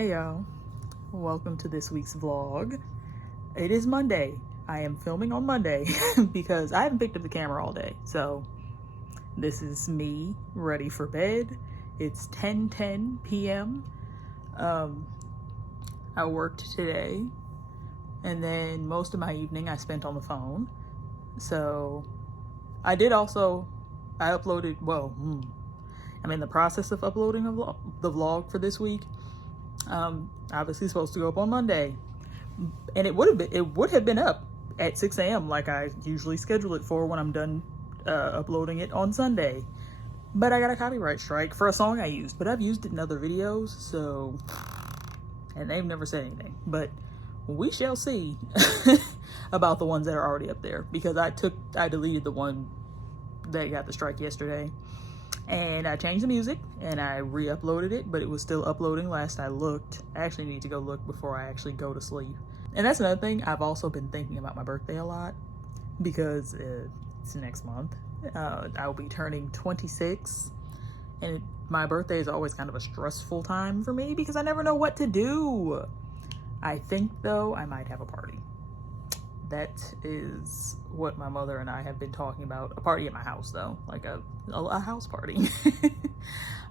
Hey y'all, welcome to this week's vlog. It is Monday. I am filming on Monday because I haven't picked up the camera all day. So this is me ready for bed. It's 10:10 p.m. I worked today and then most of my evening I spent on the phone. So I uploaded, I'm in the process of uploading the vlog for this week. Obviously supposed to go up on Monday, and it would have been up at 6 a.m. like I usually schedule it for when I'm done uploading it on Sunday. But I got a copyright strike for a song I used, but I've used it in other videos, so, and they've never said anything, but we shall see about the ones that are already up there, because I deleted the one that got the strike yesterday. And I changed the music and I re-uploaded it, but it was still uploading last I looked. I actually need to go look before I actually go to sleep. And that's another thing. I've also been thinking about my birthday a lot because it's next month. I will be turning 26, and my birthday is always kind of a stressful time for me because I never know what to do. I think though I might have a party. That is what my mother and I have been talking about. A party at my house though, like a house party.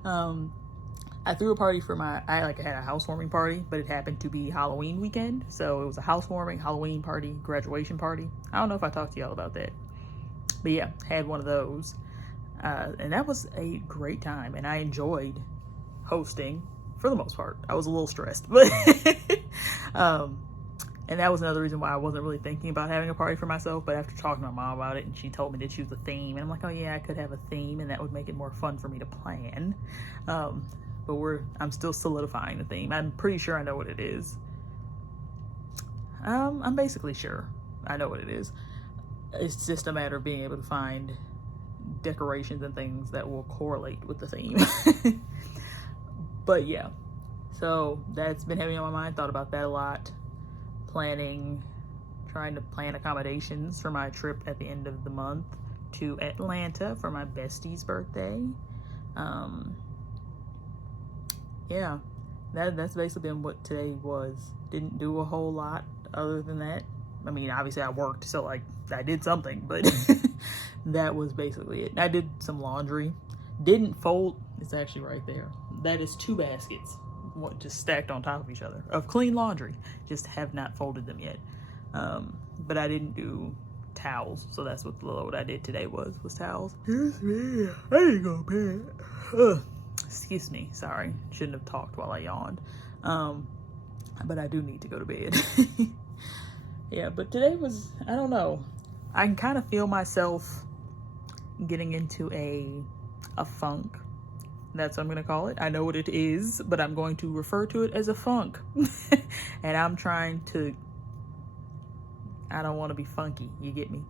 I threw a party for I had a housewarming party, but it happened to be Halloween weekend. So it was a housewarming, Halloween party, graduation party. I don't know if I talked to y'all about that, but yeah, had one of those. And that was a great time, and I enjoyed hosting for the most part. I was a little stressed, but and that was another reason why I wasn't really thinking about having a party for myself. But after talking to my mom about it, and she told me to choose a theme, and I'm like, oh yeah, I could have a theme, and that would make it more fun for me to plan. But I'm still solidifying the theme. I'm pretty sure I know what it is. I'm basically sure I know what it is. It's just a matter of being able to find decorations and things that will correlate with the theme. But yeah, so that's been heavy on my mind. Thought about that a lot. Trying to plan accommodations for my trip at the end of the month to Atlanta for my bestie's birthday. Yeah, that's basically been what today was. Didn't do a whole lot other than that. I mean, obviously I worked, so like I did something, but that was basically it. I did some laundry. Didn't fold. It's actually right there. That is 2 baskets. Just stacked on top of each other of clean laundry. Just have not folded them yet. But I didn't do towels, so that's what the load I did today was towels. Excuse me, I ain't go to bed. Excuse me, sorry, shouldn't have talked while I yawned. But I do need to go to bed. Yeah, but today was, I don't know, I can kind of feel myself getting into a funk. That's what I'm gonna call it. I know what it is, but I'm going to refer to it as a funk. And I'm trying to, I don't want to be funky, you get me?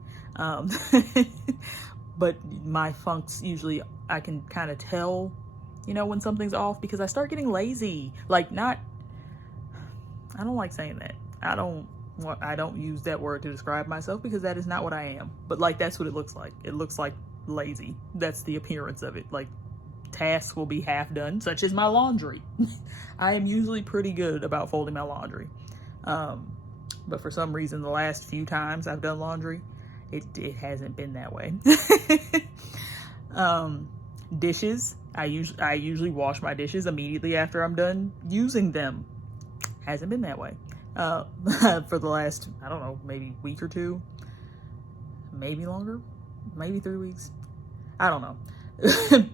But my funks usually, I can kind of tell, when something's off, because I start getting lazy. Like I don't like saying that. I don't use that word to describe myself, because that is not what I am. But like, that's what it looks like. It looks like lazy. That's the appearance of it. Like, tasks will be half done, such as my laundry. I am usually pretty good about folding my laundry. But for some reason, the last few times I've done laundry, it hasn't been that way. Dishes, I usually wash my dishes immediately after I'm done using them. Hasn't been that way. For the last, I don't know, maybe week or 2, maybe longer, maybe 3 weeks. I don't know.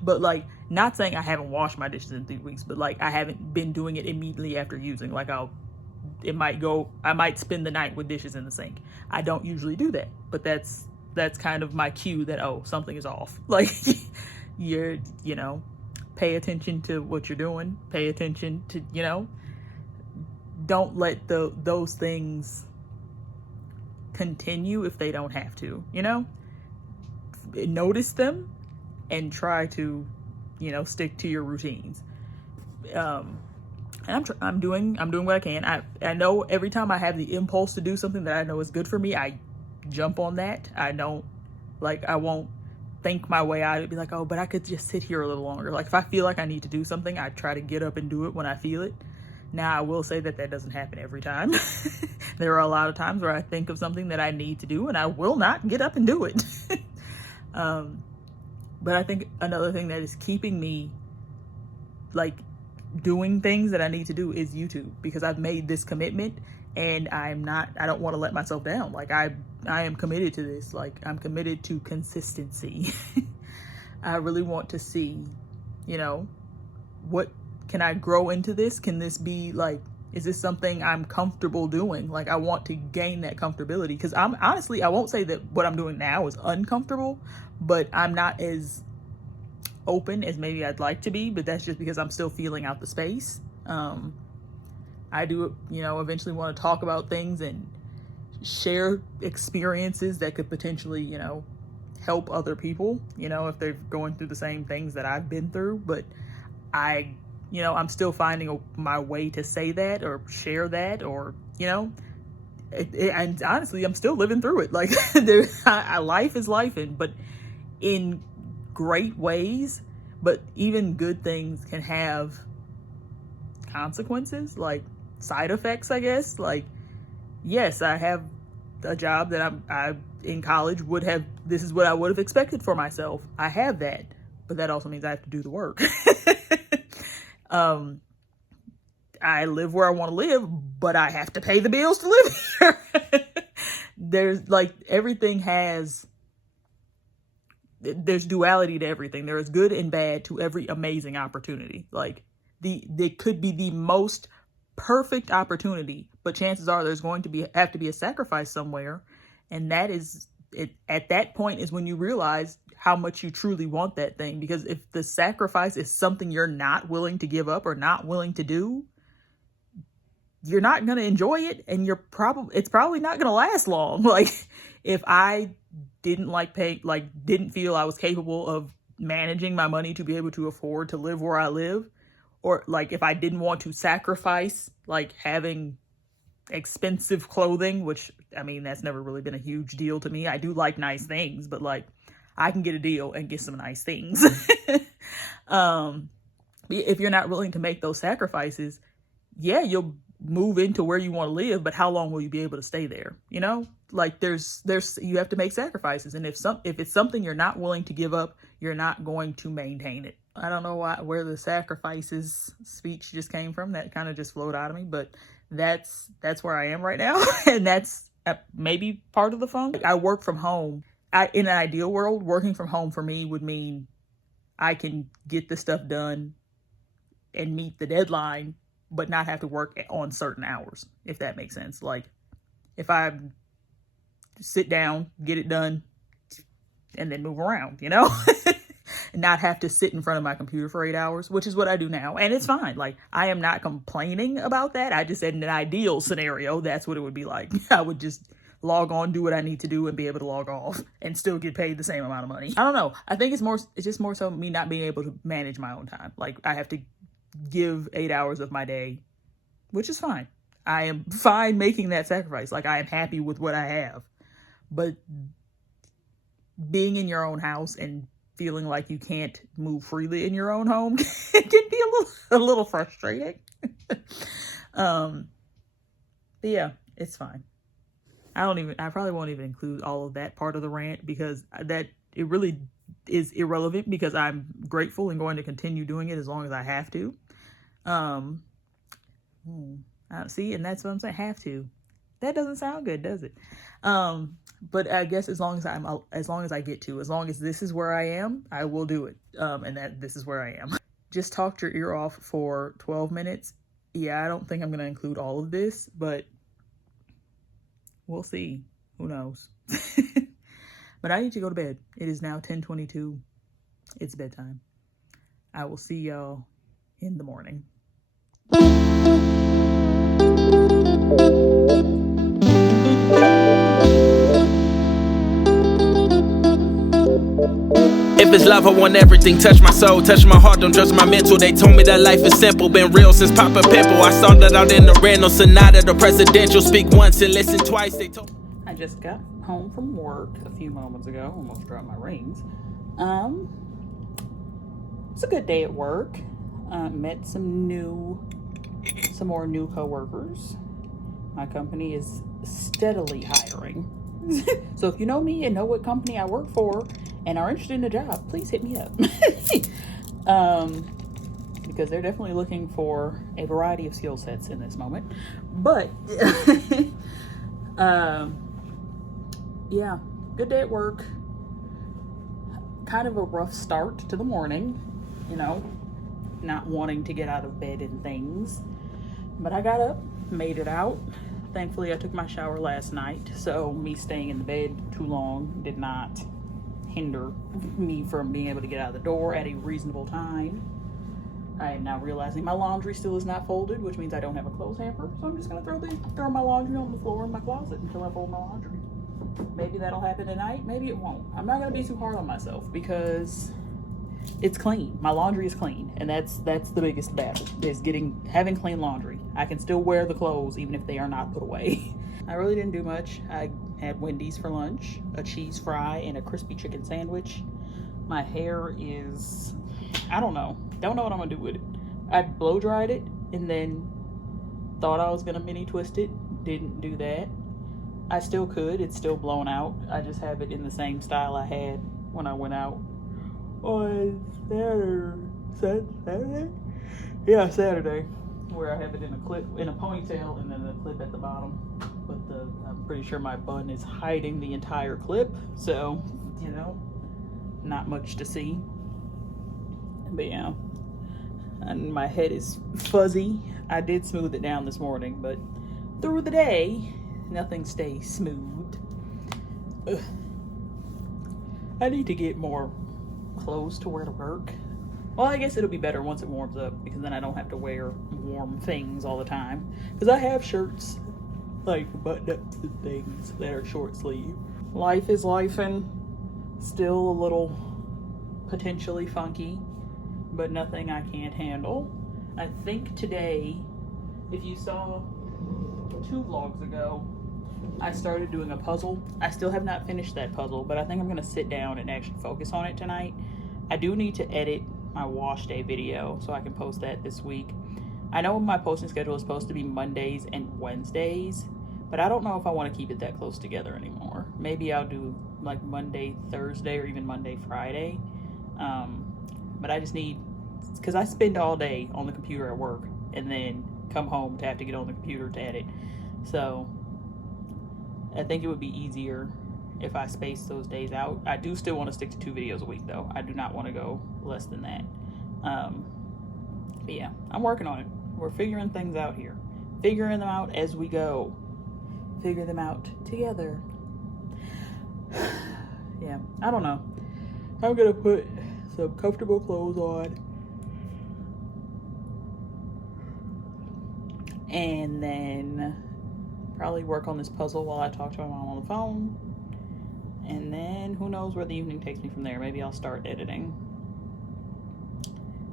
But like, not saying I haven't washed my dishes in 3 weeks, but like, I haven't been doing it immediately after using. Like, I might spend the night with dishes in the sink. I don't usually do that, but that's kind of my cue that, oh, something is off. Like, pay attention to what you're doing. Pay attention to, don't let those things continue if they don't have to, notice them and try to, stick to your routines. And I'm doing what I can. I know every time I have the impulse to do something that I know is good for me, I jump on that. I won't think my way out. It'd be like, oh, but I could just sit here a little longer. Like, if I feel like I need to do something, I try to get up and do it when I feel it. Now, I will say that that doesn't happen every time. There are a lot of times where I think of something that I need to do and I will not get up and do it. But I think another thing that is keeping me like doing things that I need to do is YouTube, because I've made this commitment and I don't want to let myself down. Like I am committed to this. Like I'm committed to consistency. I really want to see, you know, what can I grow into this? Can this be like, is this something I'm comfortable doing? Like I want to gain that comfortability, because I'm honestly, I won't say that what I'm doing now is uncomfortable, but I'm not as open as maybe I'd like to be, but that's just because I'm still feeling out the space. I do, you know, eventually want to talk about things and share experiences that could potentially, you know, help other people, you know, if they're going through the same things that I've been through. But you know, I'm still finding my way to say that or share that, or, you know, and honestly, I'm still living through it. Like life is lifing, but in great ways. But even good things can have consequences, like side effects, I guess. Like, yes, I have a job that I in college this is what I would have expected for myself. I have that, but that also means I have to do the work. I live where I want to live, but I have to pay the bills to live here. There's like, there's duality to everything. There is good and bad to every amazing opportunity. Like there could be the most perfect opportunity, but chances are there's going to have to be a sacrifice somewhere. And that is it. At that point is when you realize how much you truly want that thing. Because if the sacrifice is something you're not willing to give up or not willing to do, you're not going to enjoy it, and it's probably not going to last long. Like if I didn't didn't feel I was capable of managing my money to be able to afford to live where I live, or like if I didn't want to sacrifice like having expensive clothing, which I mean, that's never really been a huge deal to me. I do like nice things, but like I can get a deal and get some nice things. If you're not willing to make those sacrifices, yeah, you'll move into where you want to live, but how long will you be able to stay there? You know, like you have to make sacrifices. And if it's something you're not willing to give up, you're not going to maintain it. I don't know where the sacrifices speech just came from. That kind of just flowed out of me, but that's where I am right now. And that's maybe part of the fun. I work from home. In an ideal world, working from home for me would mean I can get the stuff done and meet the deadline, but not have to work on certain hours, if that makes sense. Like if I sit down, get it done, and then move around, you know, and not have to sit in front of my computer for 8 hours, which is what I do now. And it's fine. Like I am not complaining about that. I just said in an ideal scenario, that's what it would be like. I would just log on, do what I need to do, and be able to log off and still get paid the same amount of money. I don't know. I think it's just more so me not being able to manage my own time. Like I have to give 8 hours of my day, which is fine. I am fine making that sacrifice. Like I am happy with what I have. But being in your own house and feeling like you can't move freely in your own home can be a little frustrating. But yeah, it's fine. I probably won't even include all of that part of the rant, because it really is irrelevant, because I'm grateful and going to continue doing it as long as I have to. See, and that's what I'm saying, have to. That doesn't sound good, does it? But I guess as long as I get to, as long as this is where I am, I will do it. And this is where I am. Just talked your ear off for 12 minutes. Yeah, I don't think I'm going to include all of this, but we'll see. Who knows? But I need to go to bed. It is now 10:22. It's bedtime. I will see y'all in the morning. If it's love, I want everything. Touch my soul, touch my heart, don't judge my mental. They told me that life is simple, been real since Papa Pimple. I started out in the Renault Sonata, the presidential. Speak once and listen twice. I just got home from work a few moments ago. Almost dropped my rings. It's a good day at work. Met some new some more new coworkers. My company is steadily hiring. So if you know me and know what company I work for and are interested in a job, please hit me up. Because they're definitely looking for a variety of skill sets in this moment. But yeah, good day at work. Kind of a rough start to the morning, you know, not wanting to get out of bed and things. But I got up, made it out. Thankfully, I took my shower last night, so me staying in the bed too long did not hinder me from being able to get out of the door at a reasonable time. I am now realizing my laundry still is not folded, which means I don't have a clothes hamper, so I'm just gonna throw my laundry on the floor in my closet until I fold my laundry. Maybe that'll happen tonight, maybe it won't. I'm not gonna be too hard on myself because it's clean. My laundry is clean, and that's the biggest battle, is having clean laundry. I can still wear the clothes even if they are not put away. I really didn't do much. I had Wendy's for lunch, a cheese fry, and a crispy chicken sandwich. My hair is, I don't know what I'm gonna do with it. I blow dried it and then thought I was gonna mini twist it. Didn't do that. I still could. It's still blown out. I just have it in the same style I had when I went out on Saturday? Yeah, Saturday. Where I have it in a ponytail and then a clip at the bottom. But I'm pretty sure my bun is hiding the entire clip. So, you know, not much to see. But yeah. And my head is fuzzy. I did smooth it down this morning, but through the day, nothing stays smooth. Ugh. I need to get more clothes to wear to work. Well, I guess it'll be better once it warms up, because then I don't have to wear warm things all the time. Because I have shirts, like button-ups and things that are short sleeve. Life is lifing. Still a little potentially funky, but nothing I can't handle. I think today, if you saw 2 vlogs ago, I started doing a puzzle. I still have not finished that puzzle, but I think I'm gonna sit down and actually focus on it tonight. I do need to edit my wash day video so I can post that this week. I know my posting schedule is supposed to be Mondays and Wednesdays, but I don't know if I want to keep it that close together anymore. Maybe I'll do like Monday, Thursday, or even Monday, Friday. But I just need, because I spend all day on the computer at work and then come home to have to get on the computer to edit. So I think it would be easier if I space those days out. I do still want to stick to 2 videos a week though. I do not want to go less than that. But yeah, I'm working on it. We're figuring things out here. Figuring them out as we go. Figure them out together. Yeah, I don't know. I'm gonna put some comfortable clothes on. And then probably work on this puzzle while I talk to my mom on the phone. And then who knows where the evening takes me from there. Maybe I'll start editing.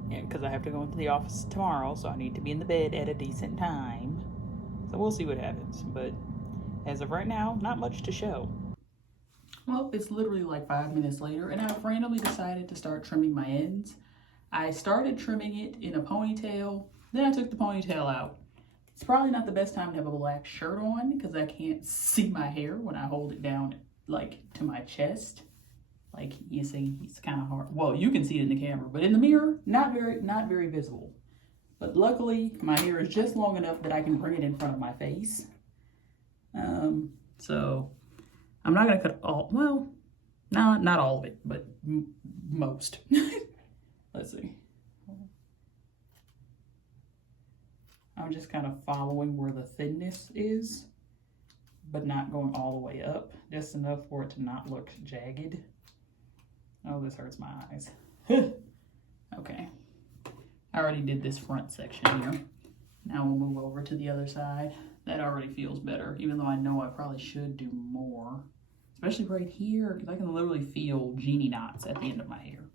Yeah, because I have to go into the office tomorrow, so I need to be in the bed at a decent time. So we'll see what happens. But as of right now, not much to show. Well, it's literally like 5 minutes later, and I've randomly decided to start trimming my ends. I started trimming it in a ponytail, then I took the ponytail out. It's probably not the best time to have a black shirt on because I can't see my hair when I hold it down like to my chest. Like you see, it's kind of hard. Well, you can see it in the camera, but in the mirror, not very visible. But luckily, my hair is just long enough that I can bring it in front of my face. So I'm not gonna cut all. Well, no, not all of it, but most. Let's see. I'm just kind of following where the thinness is, but not going all the way up, just enough for it to not look jagged. Oh, this hurts my eyes. Okay. I already did this front section here. Now we'll move over to the other side. That already feels better, even though I know I probably should do more. Especially right here, because I can literally feel genie knots at the end of my hair.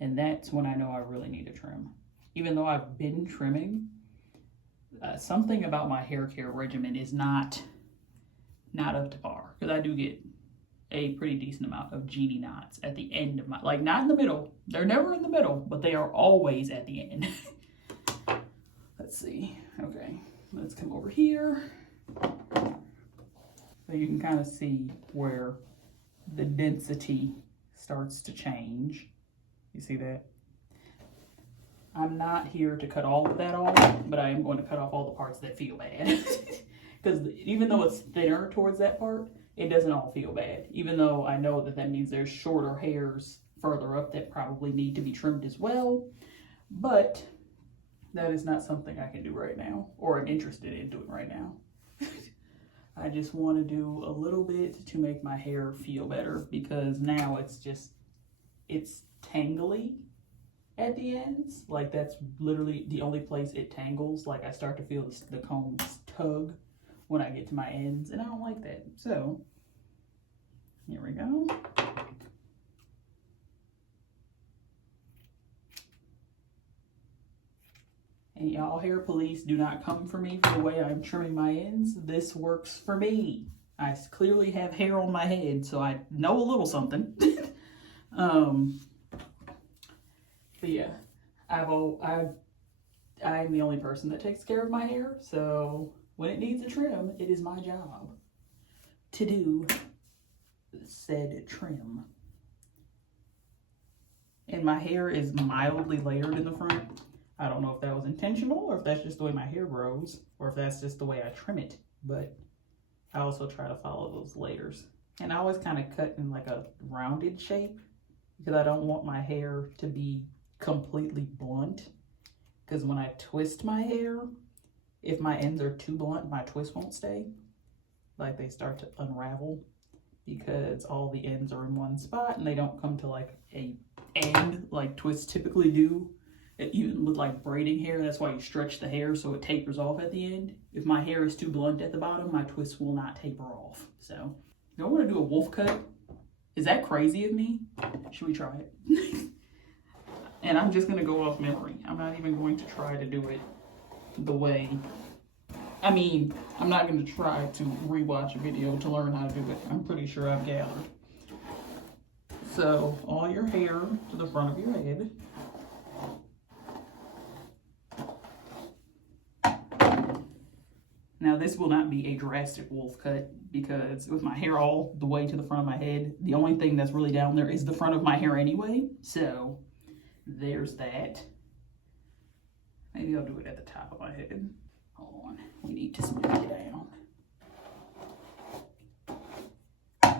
And that's when I know I really need to trim. Even though I've been trimming, something about my hair care regimen is not up to par. Because I do get a pretty decent amount of genie knots at the end of my, like not in the middle. They're never in the middle, but they are always at the end. let's see. Okay, let's come over here. So you can kind of see where the density starts to change. You see that? I'm not here to cut all of that off, but I am going to cut off all the parts that feel bad. Because even though it's thinner towards that part, it doesn't all feel bad. Even though I know that that means there's shorter hairs further up that probably need to be trimmed as well. But that is not something I can do right now, or I'm interested in doing right now. I just want to do a little bit to make my hair feel better, because now it's tangly at the ends. Like, that's literally the only place it tangles. Like, I start to feel the combs tug when I get to my ends, and I don't like that. So here we go. And y'all, hair police, do not come for me for the way I'm trimming my ends. This works for me. I clearly have hair on my head, so I know a little something. But yeah, I'm the only person that takes care of my hair, so when it needs a trim, it is my job to do said trim. And my hair is mildly layered in the front. I don't know if that was intentional, or if that's just the way my hair grows, or if that's just the way I trim it, but I also try to follow those layers. And I always kind of cut in like a rounded shape, because I don't want my hair to be completely blunt, because when I twist my hair, if my ends are too blunt, my twist won't stay. Like, they start to unravel because all the ends are in one spot and they don't come to like a end like twists typically do. Even with like braiding hair, that's why you stretch the hair so it tapers off at the end. If my hair is too blunt at the bottom, my twist will not taper off. So, you don't want to do a wolf cut? Is that crazy of me? Should we try it? And I'm just going to go off memory. I'm not even going to try to do it the way... I mean, I'm not going to try to rewatch a video to learn how to do it. I'm pretty sure I've gathered. So, all your hair to the front of your head. Now, this will not be a drastic wolf cut, because with my hair all the way to the front of my head, the only thing that's really down there is the front of my hair anyway. So, there's that. Maybe I'll do it at the top of my head. Hold on, we need to smooth it down. I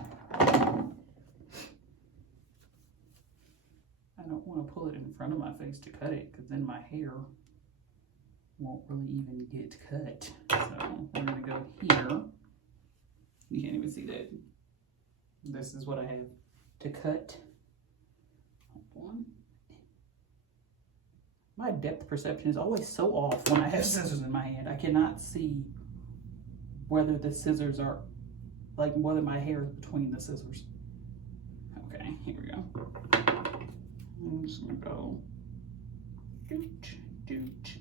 don't want to pull it in front of my face to cut it, because then my hair won't really even get cut. So we're gonna go here. You can't even see that. This is what I have to cut. Hold on. My depth perception is always so off when I have scissors in my hand. I cannot see whether the scissors are, like, whether my hair is between the scissors. Okay, here we go. I'm just gonna go doot, doot,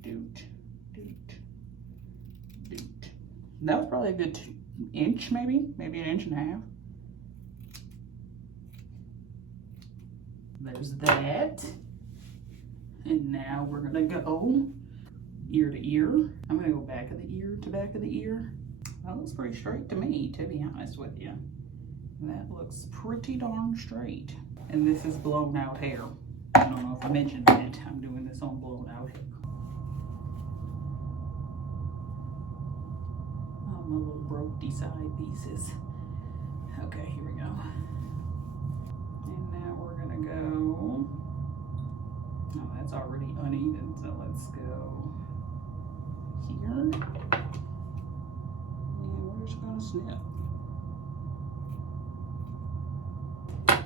doot, doot, doot. That was probably a good inch, maybe an inch and a half. There's that. And now we're gonna go ear to ear. I'm gonna go back of the ear to back of the ear. That looks pretty straight to me, to be honest with you. That looks pretty darn straight. And this is blown out hair. I don't know if I mentioned that. I'm doing this on blown out hair. Oh, my little brokey side pieces. Okay, here we go. And now we're gonna go. Oh, that's already uneven, so let's go here. And we're just gonna snip.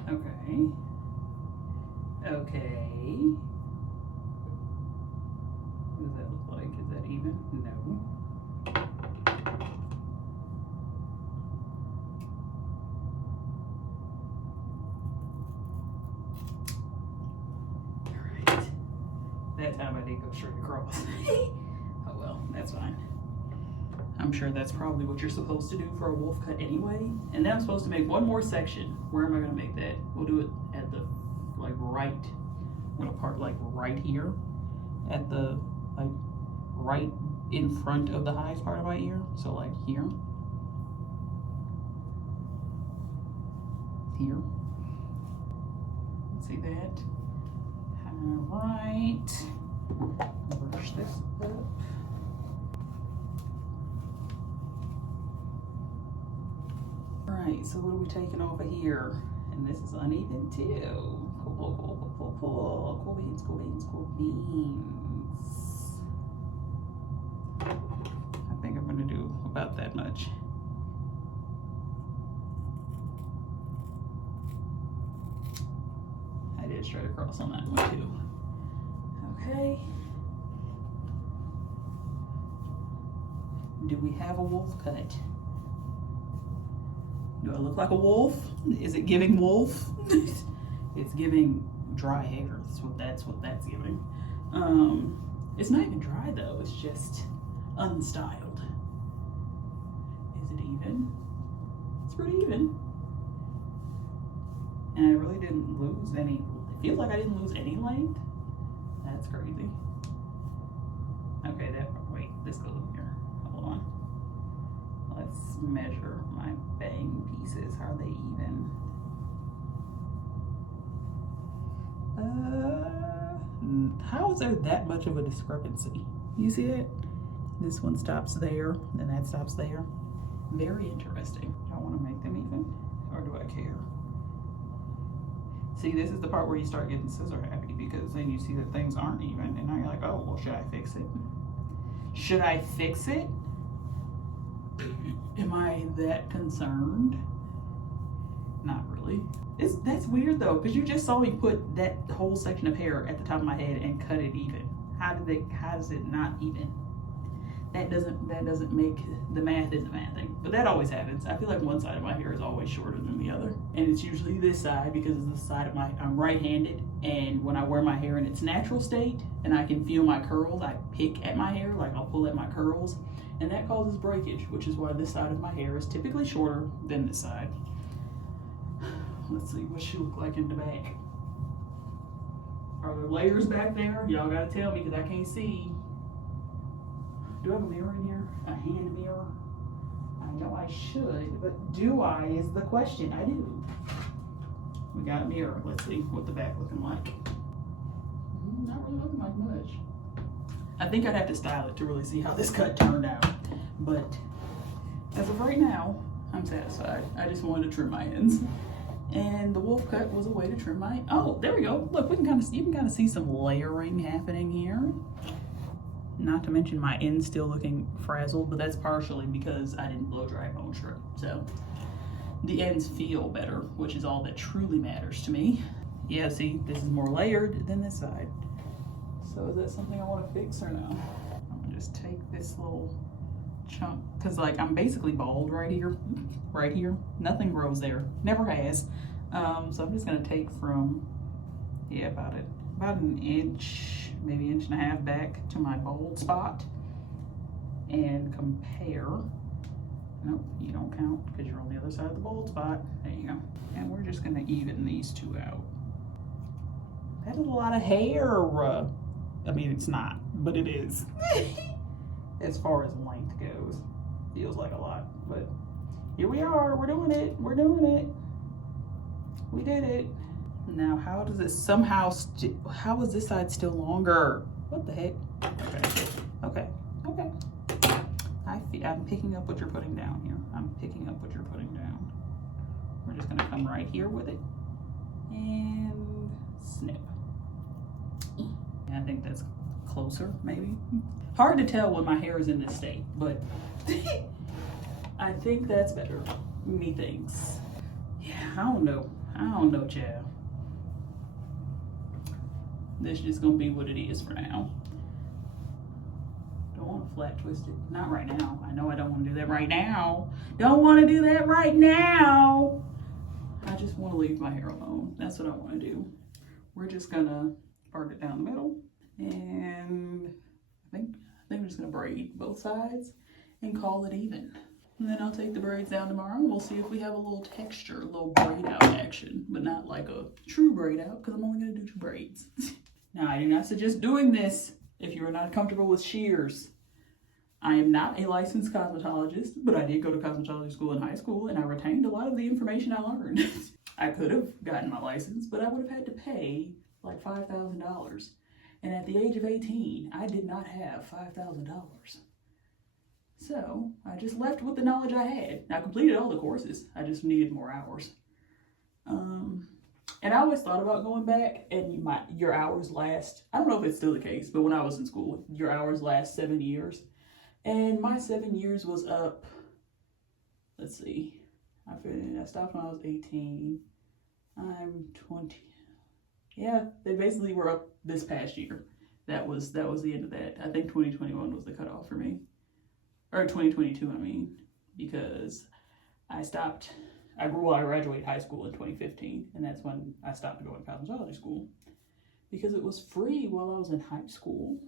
Okay. Okay. What does that look like? Is that even? No. Alright. That time I did go straight across. Oh well, that's fine. I'm sure that's probably what you're supposed to do for a wolf cut anyway. And then I'm supposed to make one more section. Where am I gonna make that? We'll do it at the, like, right, I'm gonna part like right here at the, like, right in front of the highest part of my ear. So like here. Here. See that? All right. Brush this up. All right, so what are we taking over here? And this is uneven too. Cool beans, cool beans, cool beans. I think I'm gonna do about that much. I did straight across on that one too. Okay. Do we have a wolf cut? Do I look like a wolf? Is it giving wolf? It's giving dry hair. That's what that's giving. It's not even dry though. It's just unstyled. Is it even? It's pretty even. And I really didn't lose any. It feels like I didn't lose any length. That's crazy. Okay, wait, this goes up here. Hold on. Let's measure my bang pieces. Are they even? How is there that much of a discrepancy? You see it? This one stops there, and that stops there. Very interesting. Do I want to make them even, or do I care? See, this is the part where you start getting scissor happy, because then you see that things aren't even, and now you're like, oh, well, should I fix it? Should I fix it? Am I that concerned? Not really. That's weird though, because you just saw me put that whole section of hair at the top of my head and cut it even. How does it not even? That doesn't make, the math isn't mathing. But that always happens. I feel like one side of my hair is always shorter than the other. And it's usually this side, because it's the side of I'm right-handed, and when I wear my hair in its natural state and I can feel my curls, I pick at my hair, like I'll pull at my curls, and that causes breakage, which is why this side of my hair is typically shorter than this side. Let's see, what she look like in the back. Are there layers back there? Y'all gotta tell me, because I can't see. Do I have a mirror in here? A hand mirror? I know I should, but do I is the question. I do. We got a mirror. Let's see what the back looking like. Not really looking like much. I think I'd have to style it to really see how this cut turned out. But as of right now, I'm satisfied. I just wanted to trim my ends. And the wolf cut was a way to trim my, oh, there we go. Look, you can kind of see some layering happening here. Not to mention my ends still looking frazzled, but that's partially because I didn't blow dry bone strip. So the ends feel better, which is all that truly matters to me. Yeah, see, this is more layered than this side. So is that something I want to fix or no? I'm gonna just take this little chunk, because like I'm basically bald right here. Nothing grows there, never has. So I'm just gonna take from, yeah, about an inch, maybe inch and a half back to my bald spot and compare. Nope, you don't count because you're on the other side of the bald spot. There you go. And we're just gonna even these two out. That is a lot of hair. I mean, it's not, but it is. As far as length goes, feels like a lot, but here we are. We're doing it. We're doing it. We did it. Now, how does it somehow, how is this side still longer? What the heck? Okay. I'm picking up what you're putting down here. I'm picking up what you're putting down. We're just gonna come right here with it and snip. I think that's closer, maybe. Hard to tell when my hair is in this state, but I think that's better, methinks. Yeah, I don't know, child. This is just gonna be what it is for now. Don't want to flat twist it. Not right now. I know I don't want to do that right now. Don't want to do that right now. I just want to leave my hair alone. That's what I want to do. We're just gonna part it down the middle, and I think I'm just gonna braid both sides and call it even. And then I'll take the braids down tomorrow and we'll see if we have a little texture, a little braid out action, but not like a true braid out, because I'm only gonna do 2 braids. Now, I do not suggest doing this if you are not comfortable with shears. I am not a licensed cosmetologist, but I did go to cosmetology school in high school, and I retained a lot of the information I learned. I could have gotten my license, but I would have had to pay like $5,000. And at the age of 18, I did not have $5,000. So I just left with the knowledge I had. I completed all the courses. I just needed more hours. And I always thought about going back, and your hours last, I don't know if it's still the case, but when I was in school, your hours last 7 years. And my 7 years was up, let's see, I stopped when I was 18. I'm 20. Yeah, they basically were up this past year. That was the end of that. I think 2021 was the cutoff for me. Or 2022, I mean, because I graduated high school in 2015, and that's when I stopped going to cosmetology school, because it was free while I was in high school.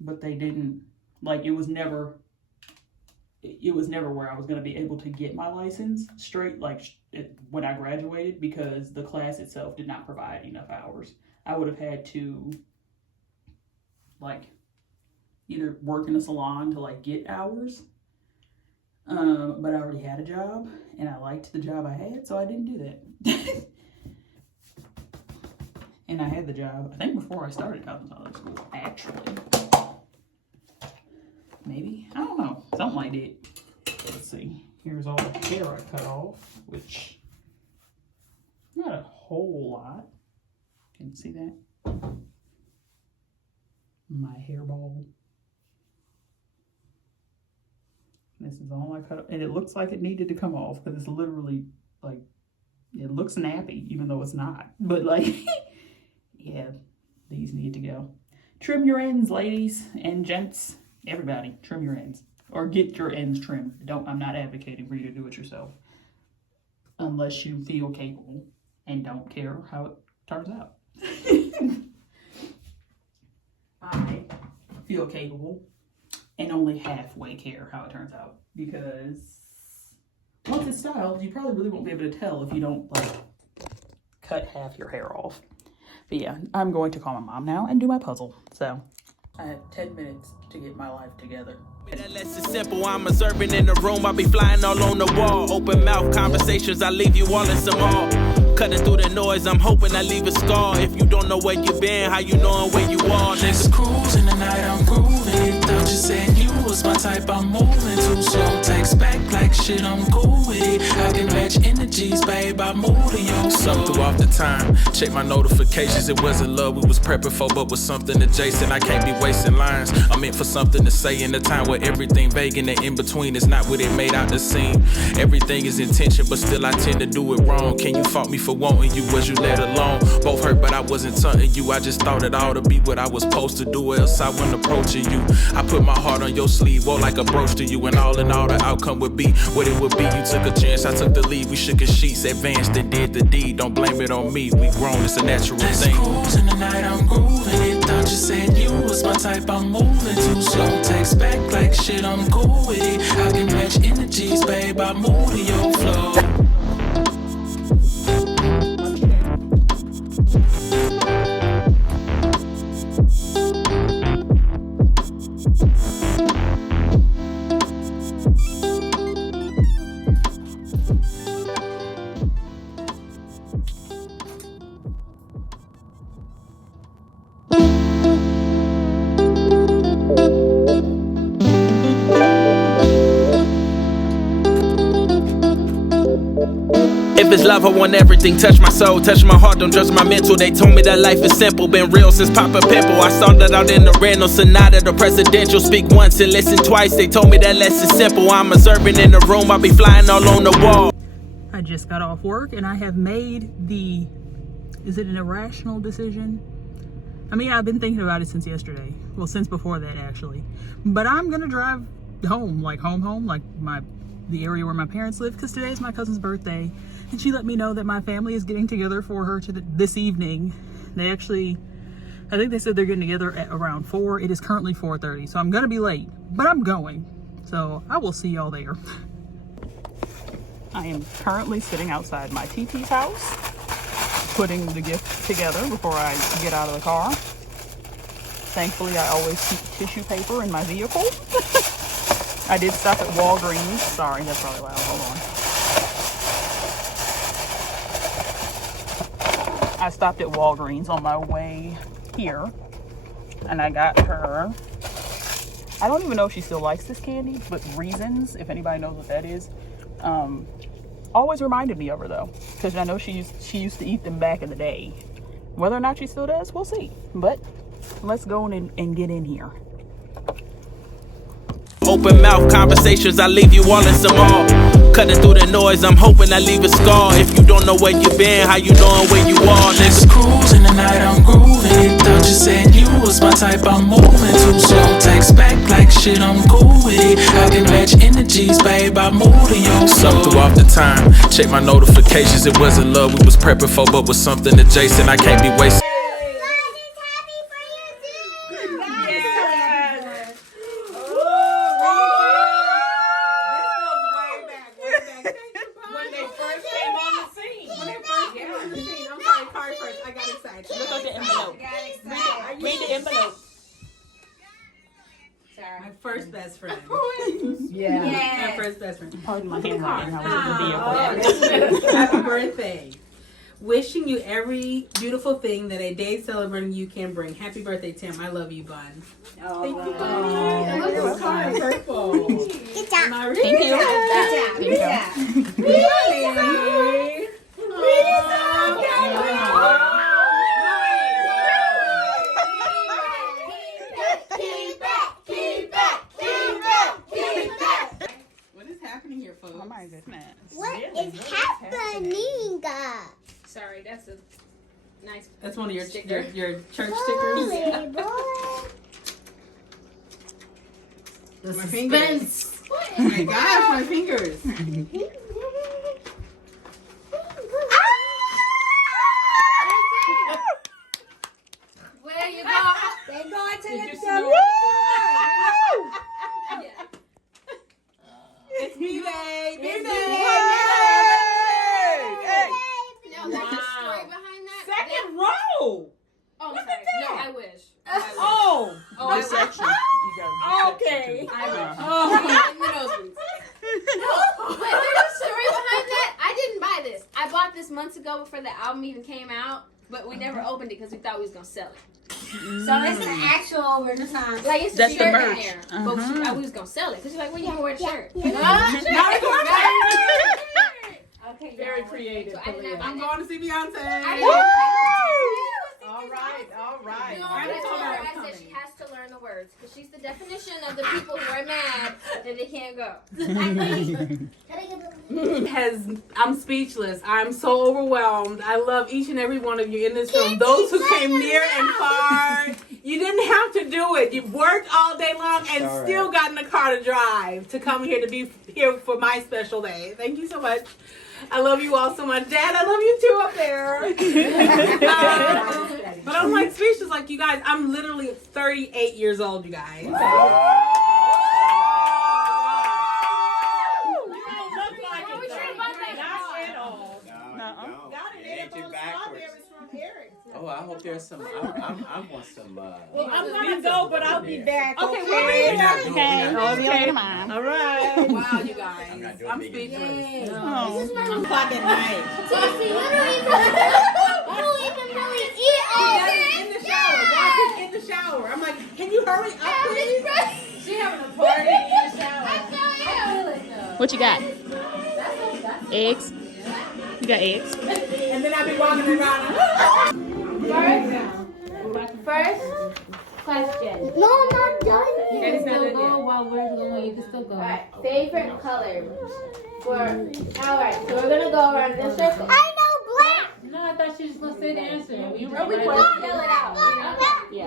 But they didn't, like, it was never where I was going to be able to get my license straight, like, when I graduated, because the class itself did not provide enough hours. I would have had to, like, either work in a salon to, like, get hours, but I already had a job, and I liked the job I had, so I didn't do that. And I had the job, I think, before I started cosmetology school, actually. Maybe? I don't know. Something like that. Let's see. Here's all the hair I cut off, which, not a whole lot. Can you see that? My hairball. This is all I cut off. And it looks like it needed to come off, because it's literally, like, it looks nappy, even though it's not. But, like, yeah, these need to go. Trim your ends, ladies and gents. Everybody, trim your ends, or get your ends trimmed. I'm not advocating for you to do it yourself, unless you feel capable and don't care how it turns out. I feel capable and only halfway care how it turns out, because once it's styled, you probably really won't be able to tell if you don't, like, cut half your hair off. But yeah, I'm going to call my mom now and do my puzzle. So I have 10 minutes to get my life together. That lesson simple, I'm observing in the room, I be flying all on the wall. Open mouth conversations, I leave you all in some awe. Cutting through the noise, I'm hoping I leave a scar. If you don't know where you been, how you knowing where you are? Just cruising tonight, I'm grooving. Thought you said you was my type, I'm moving too slow. Text back like shit, I'm cool with it. I can match energies, babe, I move in your Some threw off the time, check my notifications. It wasn't love we was prepping for, but was something adjacent. I can't be wasting lines, I'm meant for something to say in a time where everything vague and the in-between is not what it made out to seem. Everything is intention, but still I tend to do it wrong. Can you fault me for wanting you? Was you let alone? Both hurt, but I wasn't taunting you. I just thought it ought to be what I was supposed to do, else I wasn't approaching you. I put my heart on your sleeve, wore like a brooch to you, and all in all the outcome would be what it would be. You took a chance, I took the lead. We shook as sheets, advanced and did the deed. Don't blame it on me, we grown, it's a natural thing. Cruising tonight, I'm grooving it. Thought you said you was my type, I'm moving too slow. Text back like shit, I'm cool with it. I can match energies, babe, I move to your flow. If it's love, I want everything. Touch my soul, touch my heart, don't judge my mental. They told me that life is simple, been real since Papa Pimple. I started out in the Renault Sonata, the presidential. Speak once and listen twice. They told me that less is simple. I'm observing in the room, I be flying all on the wall. I just got off work, and I have made the, is it an irrational decision? I mean, I've been thinking about it since yesterday. Well, since before that, actually. But I'm gonna drive home, like home, like the area where my parents live, because today is my cousin's birthday, and she let me know that my family is getting together for her this evening. They actually, I think they said they're getting together at around 4. It is currently 4:30, so I'm gonna be late, but I'm going. So I will see y'all there. I am currently sitting outside my TT's house, putting the gift together before I get out of the car. Thankfully, I always keep tissue paper in my vehicle. I did stop at Walgreens. Sorry, that's probably loud. Hold on. I stopped at Walgreens on my way here, and I got her, I don't even know if she still likes this candy, but Reasons, if anybody knows what that is, always reminded me of her though, because I know she used to eat them back in the day. Whether or not she still does, we'll see. But let's go and get in here. Open mouth conversations, I leave you all in some awe. Cutting through the noise, I'm hoping I leave a scar. If you don't know where you been, how you knowing where you are? Let's cruise in the night, I'm grooving. Thought you said you was my type, I'm moving too slow. Text back like shit, I'm cool with it. I can match energies, babe, I move to your Some flow. threw off the time, check my notifications. It wasn't love we was prepping for, but was something adjacent. I can't be wasting. My first best friend. Yeah. My first best friend. Pardon my handwriting. I was in the vehicle. Happy birthday. Wishing you every beautiful thing that a day celebrating you can bring. Happy birthday, Tim. I love you, bun. Thank you, Bunny. I love this card. Purple. Good job. Am I Thank you. Good job. Good What is happening here, folks? Oh my goodness. What is happening? Sorry, that's a nice. That's one of your Sticker. your church stickers. Holy boy. My fingers. Oh my gosh, my fingers. Where you go? They're going to Did you the snort? It's me day. Me It's day. No, there's a story behind that. Second row. Oh, Look sorry. at No, that. I wish. Oh. Oh, I This wish. section. You gotta do Okay. section two. I wish. Oh. Who knows me? No, but there's a story behind that. I didn't buy this. I bought this months ago before the album even came out, but we never opened it because we thought we was gonna sell it. So it's an actual Renaissance. Like it's That's a the shirt merch. in there, but we was gonna sell it because she's like, well, you haven't wear the shirt. Okay, very creative. So I did not buy I'm that. going to see Beyonce. I didn't All right, all right. No, I I told told her her, I was I said she coming. has to learn the words because she's the definition of the people who are mad that they can't go. I'm speechless. I'm so overwhelmed. I love each and every one of you in this room. Those who came near and far. You didn't have to do it. You worked all day long and still got in the car to drive to come here to be here for my special day. Thank you so much. I love you all so much. Dad, I love you too up there. But I'm like speechless like you guys. I'm literally 38 years old, you guys. Oh, I hope there's some. I want some. Well, I'm gonna go, but I'll be back. Okay, Okay. All right. Wow, you guys. I'm not doing I'm vegan speechless. I'm clock at night. Jesse, you don't even really eat all day. In the shower. Watch it in the shower. I'm like, can you hurry up, please? She having a party in the shower. What you got? Eggs? You got eggs? And then I be walking around. First question. No, I'm not done yet. It's not done yet. While we're going, you can still go. Alright, favorite color alright, so we're gonna go around in a circle. I know black. No, I thought she was gonna say the answer. We Or we can just yell it out, you know? Yeah.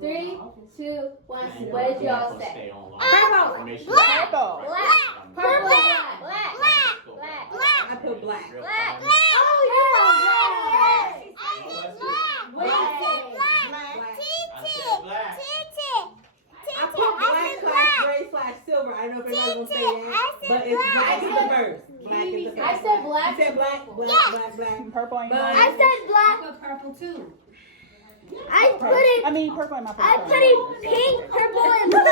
3, 2, 1, what did y'all say? Purple. Black. Purple. Black. Purple or black? Black. Black. Black. I put black. Black. Oh, you're black. I said black. Black. Titi. I put black/gray/silver. I don't know if anyone's gonna say that, but it's black is the first. Black is the first. I said black. You said black. Yes. Black. Purple ain't But I said black. Purple too. purple and my I put it pink, purple, and black.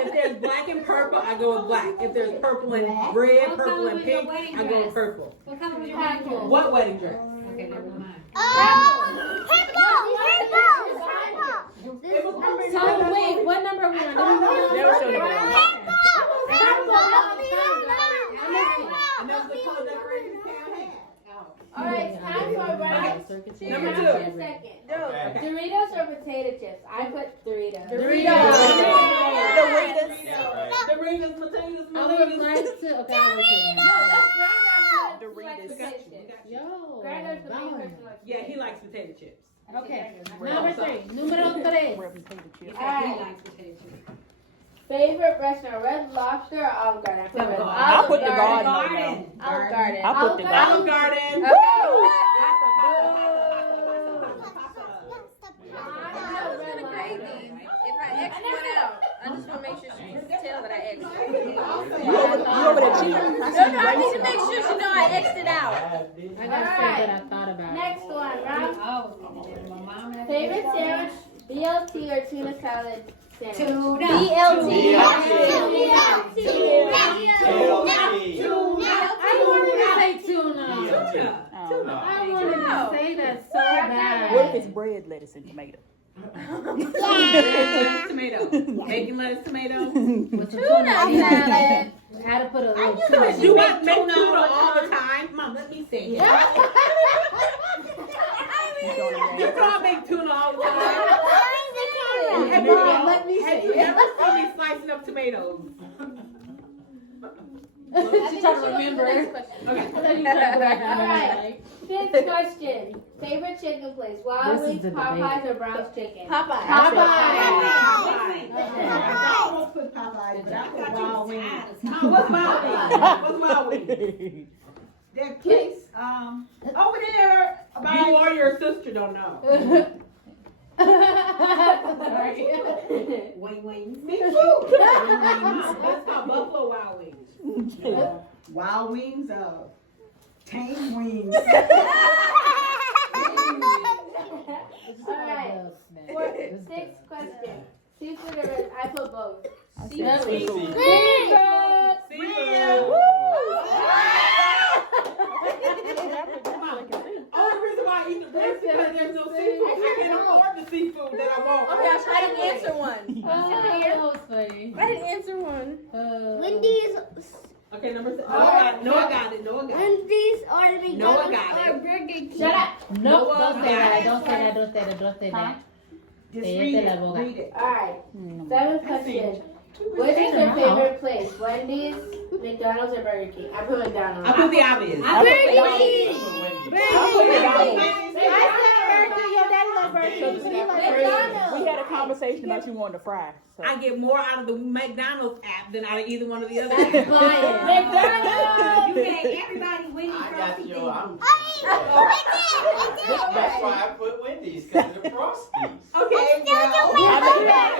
If there's black and purple, I go with black. If there's purple and red, purple and pink, I go with purple. What color was your wedding dress? What wedding dress? Okay, never mind. So wait, what number are we on? Never showed it. And that's the color decoration Pam had. All right, it's time for round Number two. second. Okay. Doritos or potato chips? I put Doritos. Doritos. Doritos. Doritos, potatoes, I would like to. Okay, I will say No, that's Doritos. potato chips. Yo. Granddad's the main person who likes Yeah, he likes potato chips. Okay. Number 3. Número 3. All right. Favorite restaurant, Red Lobster or Olive Garden? I'll put the garden. Olive Garden. I'll put the garden. Olive Garden. Okay. If I X one out, I just want to make sure she can tell that I X'd it. You over there cheating? No, I need to make sure she know I X'd it out. I gotta say what I thought about. Next one, round. Oh. Favorite sandwich, BLT or tuna salad sandwich? Tuna. BLT. I wanted to say tuna. Tuna. I wanted to say that so bad. What if it's bread, lettuce, and tomato? Lettuce, tomato. Bacon, lettuce, tomato. With the tuna salad. I had to put a little tuna. You make tuna all the time. Mom, let me see. You can't make tuna all the time. Have you, Let me have you ever seen me slicing up tomatoes? She's trying to remember. Okay. Alright. Fifth question. Favorite chicken place? Wild This is Wings, the Popeyes, or Brown's Chicken? Popeye. I won't put Popeyes, but I put Wild Wings. What's Wild Wings? What's Wild Wings? That place, over there, about. You or your sister don't know. Wing wings. Me too. That's called Buffalo Wild Wings. Wild Wings, tame wings. Alright. Sixth question. Seafood or red? I put both. Seafood. Only reason why I eat the bread is because there's no seafood. I can't afford the seafood that I want. Oh my gosh, I didn't answer one. Oh, funny. I didn't answer one. Wendy's, Okay, number 6. Noah got it. Wendy's or the Noah McDonald's got or it. Burger King. Shut up. No, Noah don't say that. got Don't say that. Just Este read la it, boca. read it. Alright. Seventh question. Which is your favorite place? Wendy's, McDonald's, or Burger King? I put McDonald's. I put the obvious. I put the Burger King. We had a conversation about you wanting to fry. So. I get more out of the McDonald's app than out of either one of the other That's apps. flying. McDonald's. You made everybody winning I got you. I That's why I put Wendy's, because of the Frosties. Okay, well,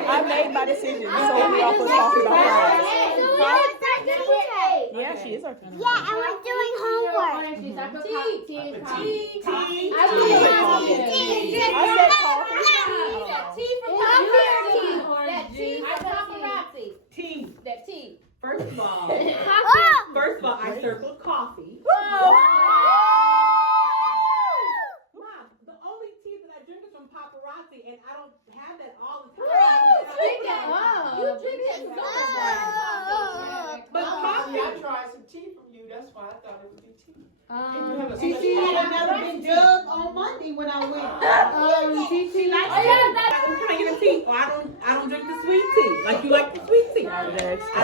I made my decision. So we all put coffee about fries. Yeah, she is our Yeah, I was doing homework. I put coffee. Tea and coffee. tea. I put coffee. I said coffee. That tea for paparazzi. Tea. That tea. First of all, Oh. I circled coffee. Mom, the only tea that I drink is from paparazzi, and I don't have that all the time. You drink it so much. But coffee. I tried some tea from you, that's why I thought it would be tea. She had never been dug on Monday when I went. She likes it. What can I get a tea? Oh, I don't drink the sweet tea. Like you like the sweet tea. I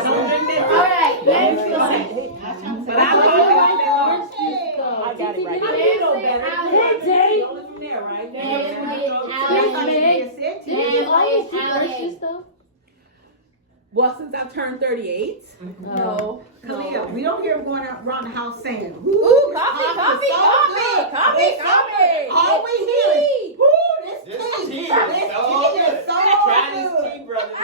don't drink that. Alright, next one. But I love it. I got it right. I need no better. Alex. Only from there, right? Well, since I've turned 38. No. Khalil, we don't hear him going around the house saying, Ooh, coffee. all we hear is, ooh, this This tea. tea This is so tea good. is so Try this good. tea, brother.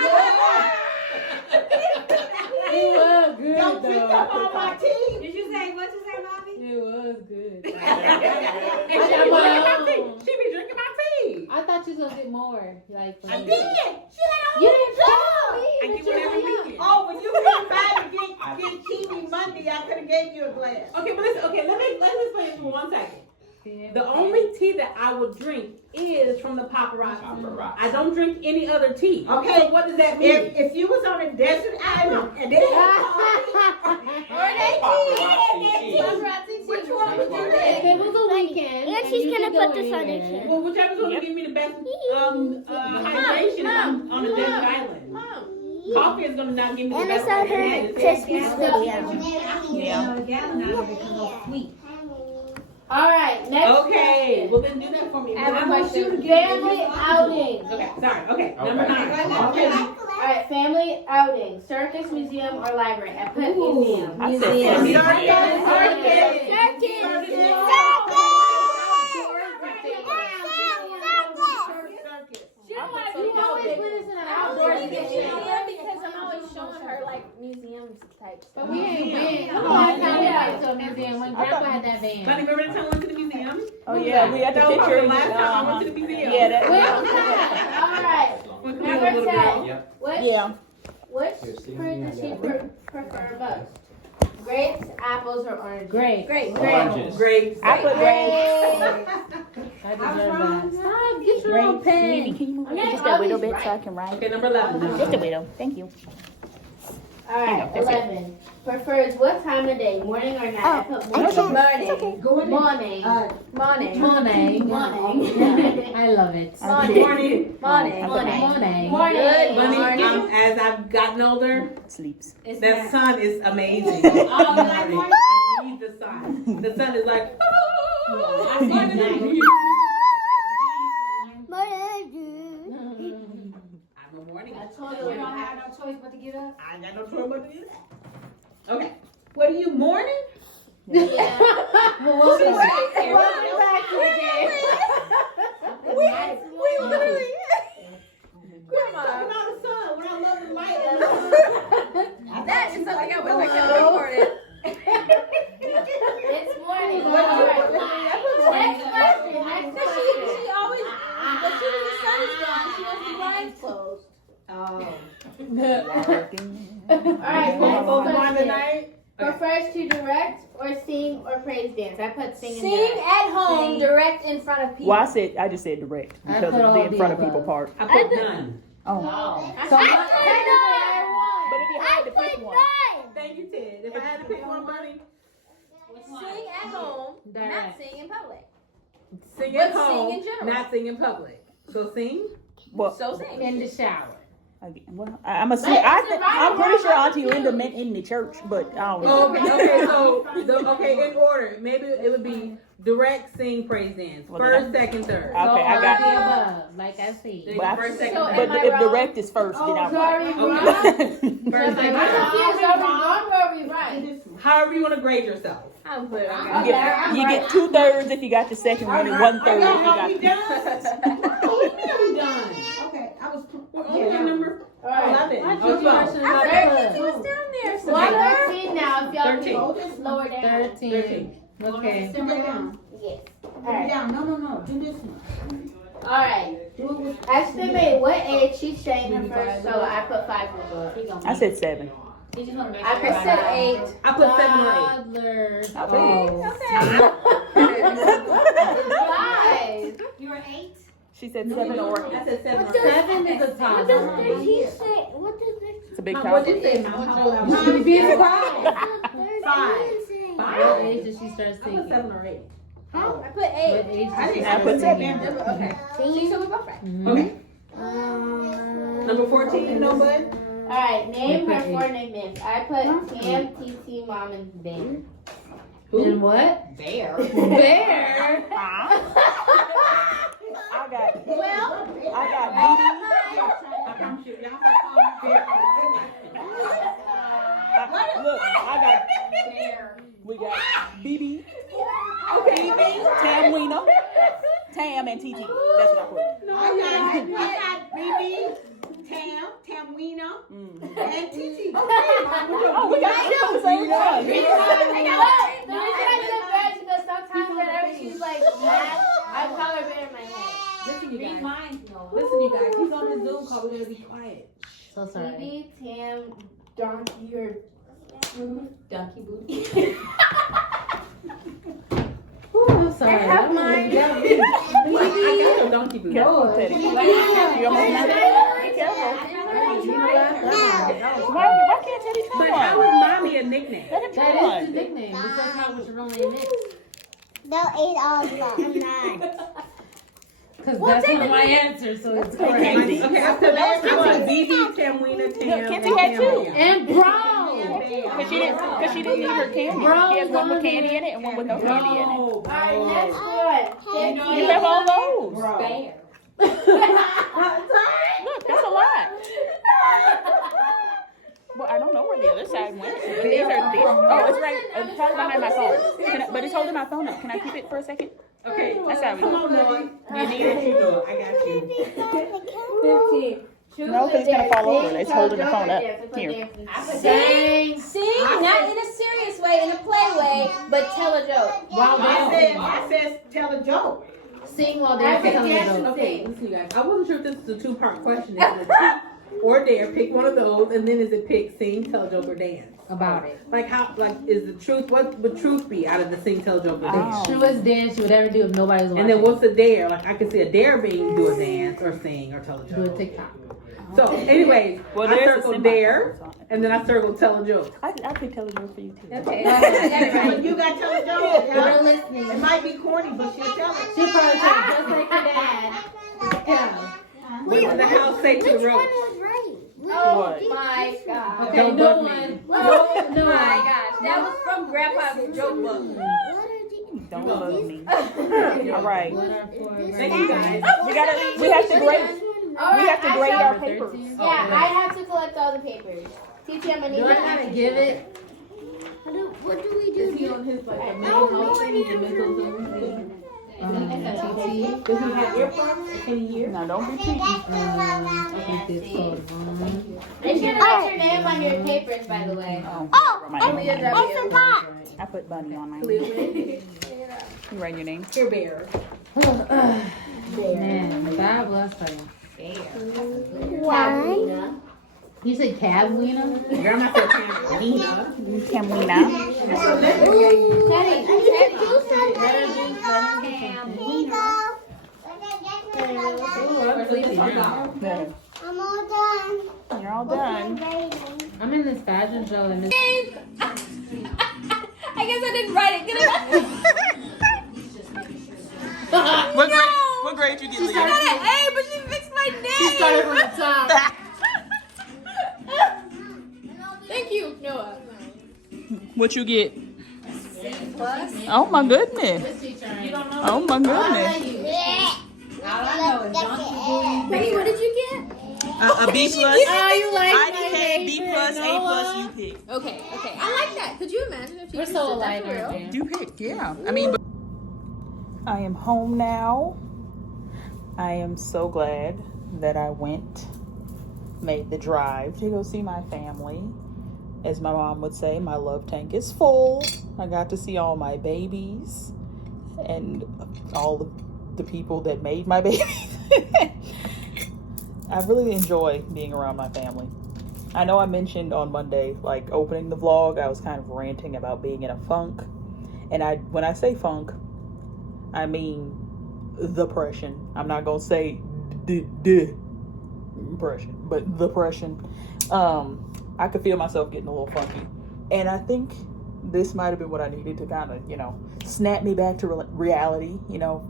It was good Don't drink up though. all my tea. Did you say what you say, mommy? It was good. And she be drinking my tea. She be drinking my tea. I thought you more. Like, I did. She had You all didn't tell me. I get one every weekend. Oh, when you came by to get TV Monday, I could have gave you a glass. Okay, but listen. Okay, let's explain this for 1 second. The only tea that I would drink is from the paparazzi. I don't drink any other tea. Okay. So what does that mean? If you was on a desert island and they had Which one would you If pick? it was a weekend. And then she's you gonna could go put this on anywhere. her chin. Well, whichever's going to give me the best hydration on a desert island. Mom. Coffee is going to not give me the And best it's on her hydration. Christmas video. All right, next. Okay, well then do that for me. I have a question. Family outings. Okay, sorry. Okay, number 9. Okay. All right, family outing. Circus, museum, or library. I put museum. I said You always put us in an outdoor museum because I'm always showing her like museums type stuff. But we ain't been. Come on, now we got to a museum when Grandpa had that van. Bunny, remember the time we went to the museum? Oh yeah, we had the That was picture. the last time I went to the museum. Yeah, that. All right, When we were number little 10. girls. Yeah. Which fruit does she prefer most? Grapes, apples, or oranges? Grapes. Oranges. Grapes. I put grapes. I deserve that. Stop, get your own pen. Can you move I'm it not just a little always bit right. so I can write? Okay, number 11. Just a little. Thank you. All right, 11. Prefers what time of day, morning or night? I put morning. Morning. Morning. I love it. Morning. Morning. As I've gotten older, Sleeps. that sun is amazing. I need the sun. The sun is like, I'm a morning. I told her we don't have no choice but to get up. I ain't got no choice but to do that. Okay. What are you, morning? Yeah. Welcome back to the game. We literally. Grandma, when I the sun, when I love the light. That is something I wish I could have recorded. It's morning. What All you- right. Next question. She always, but she when the sun is gone, she wants the blinds closed. Oh. All right, next question. Night. Prefers to direct or sing or praise dance? I put sing and Sing direct. at home, Sing. direct in front of people. Well, I just said direct I because put of all the in the front of above. people part. I put none. Oh. So But if you had to pick one, Thank you, Ted. If I had to pick one, Bunny, Sing at home, not Direct. sing in public. sing But at sing home, in general. not sing in public. So sing. well, So sing. In the shower. I'm assuming. I'm pretty sure Auntie Linda meant in the church, but I don't know. Okay, so in order, maybe it would be direct, sing, praise, dance. Well, First, second, third. Okay, I got the it. above, like I said. But, First, second, So third. but am I if wrong? direct is first, then I'm sorry, right. wrong. First, I'm second, third. confused. Are we wrong or are we right? However you want to grade yourself. I'll put it on. You get 2/3 if you got the second one, and 1/3 if you got. Okay, I was. We're only on number All right. 11. Why Oh, don't you 12. question I about think the it was down there. So 113 now. If y'all 13. can lower down. 13. Okay. Simmer down. Yes. All Simmer right. down. No. Do this one. All right. Estimate what age she sang her first solo. I put 5 years old. I said 7. You just want to make I sure I said 8. I put 7 or 8. Toddlers. Okay. 5. You're an 8. She said 7 or 8. I said 7 or 8. 7 is a What toddler. does 13 say? What does It's a big What'd you topic. say, Mom? You should be surprised. 13 say? What age did she start I put singing? 7 or 8. I put What 8. age I did she didn't- I start put singing? 7. Okay. See, so we both right. Okay. Um, Number 14, no bud? All right. Name her Okay. 4 nicknames. I put Tam, TT, Mom, and Bear. And what? Bear. Bear. I got. I got I promise you, y'all start calling me BB. Look, I got. We got BB, Tam Weena, Tam and TT. That's what I put. I got BB, Tam Weena, and TT. Oh, we got the same one. The reason I said Bear is because sometimes whenever she's like mad, I call her Bear in my head. you Read guys. mine. Listen, you guys. He's on his Zoom call. We gotta be quiet. So sorry. Baby, Tam, donkey, or donkey booty. I'm sorry. have mine. I got your donkey booty. Careful, Teddy. You almost knocked it. Be careful. Why can't Teddy come But on? how is mommy a nickname? Let him That come is the on. nickname, but that's not what you're only admit. They'll eat all of them. Because that's not my answer, so it's correct. Candy. Okay, after that, I want BB, Tamwina, Tam, Kenzie and had two. Tam. And bro! Because she didn't eat her candy. Bro, She has one with don't candy do in it and one with no candy in it. Oh, Alright, next one. You have all those. Bear. Look, that's a lot. Well, I don't know where the other side went. These are. Oh, it's right. It's probably behind my phone. But it's holding my phone up. Can I keep it for a second? Okay, That's how we come do. on, Noah. You need it? You do it. I got you. 15. No, because it's gonna fall over. It's holding the phone up. Here. Sing, not in a serious way, in a play way, but tell a joke. While dancing. I said, tell a joke. Sing while dancing. Okay, listen, you guys. I wasn't sure if this is a two-part question. Is it a cheat or dare? Pick one of those, and then is it pick, sing, tell, joke, or dance? About it. Like how? Like is the truth? What would truth be out of the sing, tell, joke, or dance? Truest dance you would ever do if nobody was watching. And then what's a dare? Like I can see a dare being do a dance or sing or tell a Do a joke. TikTok. So, anyways, Well, I there's a circle semi- dare, and then I circle tell a joke. I could tell a joke for you too. Okay, I got it right. You got to tell a joke. We're y'all. listening. It might be corny, but she'll tell it. She'll probably tell you just like your dad. What does the house say to the road? was right? Oh What? my god. Okay, Don't no bug one. me. Oh my gosh. That was from Grandpa's joke book. Don't bug me. All right. Thank you guys. We have to grade. We have to grade our papers. Yeah, I have to collect all the papers. TT, I'm gonna need Do I gotta give it? What do we do? Is he on his like a mental Oh, no, health I thing, need the mental thing? TT. Does he have earplugs? Can he hear? Now don't be cheating. Make sure to write your name on your papers, by the way. Oh, my name. I forgot. I put Bunny on mine. You write your name. Here, Bear. Man, God bless her. Why? You said cab wiener? Grandma said Tamina. Tamina. Yeah. I'm all done. You're all done. I'm in this fashion show and this. I guess I didn't write it. Good enough. What grade you get, I got an A, but she fixed my name. She started from the top. Thank you, Noah. What you get? Plus. Oh my goodness. Oh my goodness. Baby, what did you get? A B plus. Oh, you like I became B plus, A plus, you pick. Okay. I like that. Could you imagine if you We're used so it? alike, That's real. aren't we? You pick, yeah. I mean, I am home now. I am so glad that I made the drive to go see my family. As my mom would say, my love tank is full. I got to see all my babies and all the people that made my babies. I really enjoy being around my family. I know I mentioned on Monday, like opening the vlog, I was kind of ranting about being in a funk. And when I say funk, I mean depression. I'm not gonna say depression, but depression. I could feel myself getting a little funky, and I think this might have been what I needed to kind of, snap me back to reality.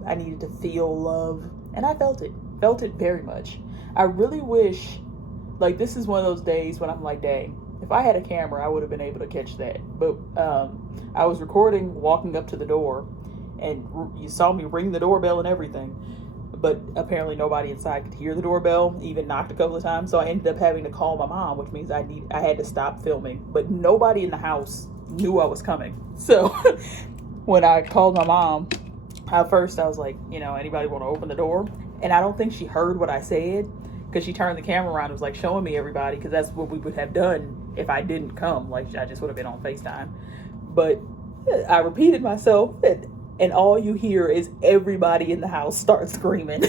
I needed to feel love, and I felt it very much. I really wish, like, this is one of those days when I'm like, dang, if I had a camera, I would have been able to catch that. But I was recording walking up to the door, and you saw me ring the doorbell and everything. But apparently nobody inside could hear the doorbell, even knocked a couple of times. So I ended up having to call my mom, which means I had to stop filming. But nobody in the house knew I was coming. So when I called my mom, at first I was like, anybody want to open the door? And I don't think she heard what I said, because she turned the camera around and was like showing me everybody, because that's what we would have done if I didn't come. Like, I just would have been on FaceTime. But I repeated myself, and all you hear is everybody in the house start screaming.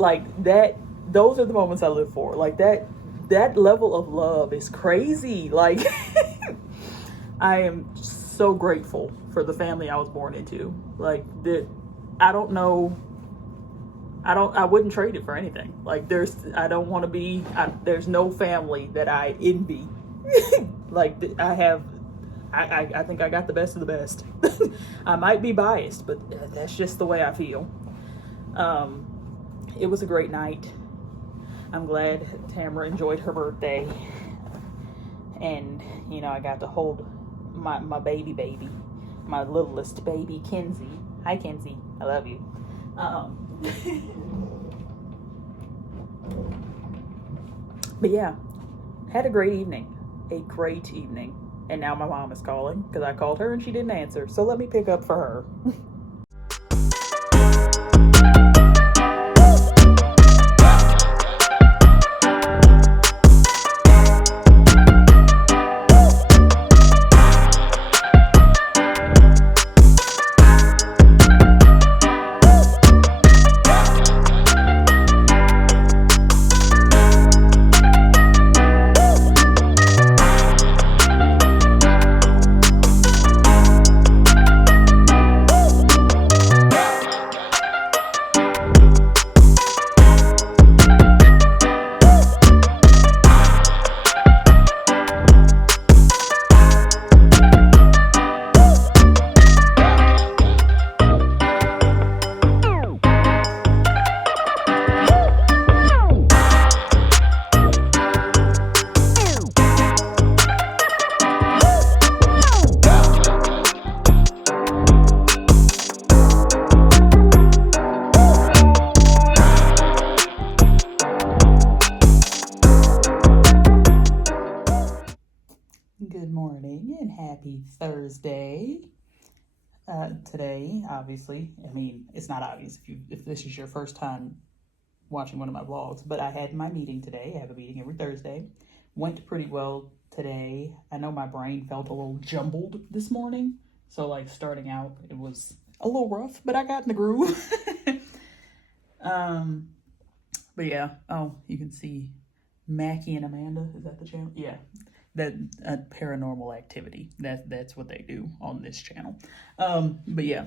like that, those are the moments I live for. Like that level of love is crazy. Like I am so grateful for the family I was born into. Like I don't know. I wouldn't trade it for anything. Like there's no family that I envy. Like I think I got the best of the best. I might be biased, but that's just the way I feel. It was a great night. I'm glad Tamara enjoyed her birthday. And, you know, I got to hold my baby, my littlest baby, Kenzie. Hi, Kenzie. I love you. But yeah, had a great evening. And now my mom is calling because I called her and she didn't answer. So let me pick up for her. Good morning and happy Thursday. Today, obviously, I mean, it's not obvious if this is your first time watching one of my vlogs, but I had my meeting today. I have a meeting every Thursday. Went pretty well today. I know my brain felt a little jumbled this morning. So like starting out, it was a little rough, but I got in the groove. But yeah, oh, you can see Mackie and Amanda. Is that the channel? Yeah. That paranormal activity. That's what they do on this channel. But yeah,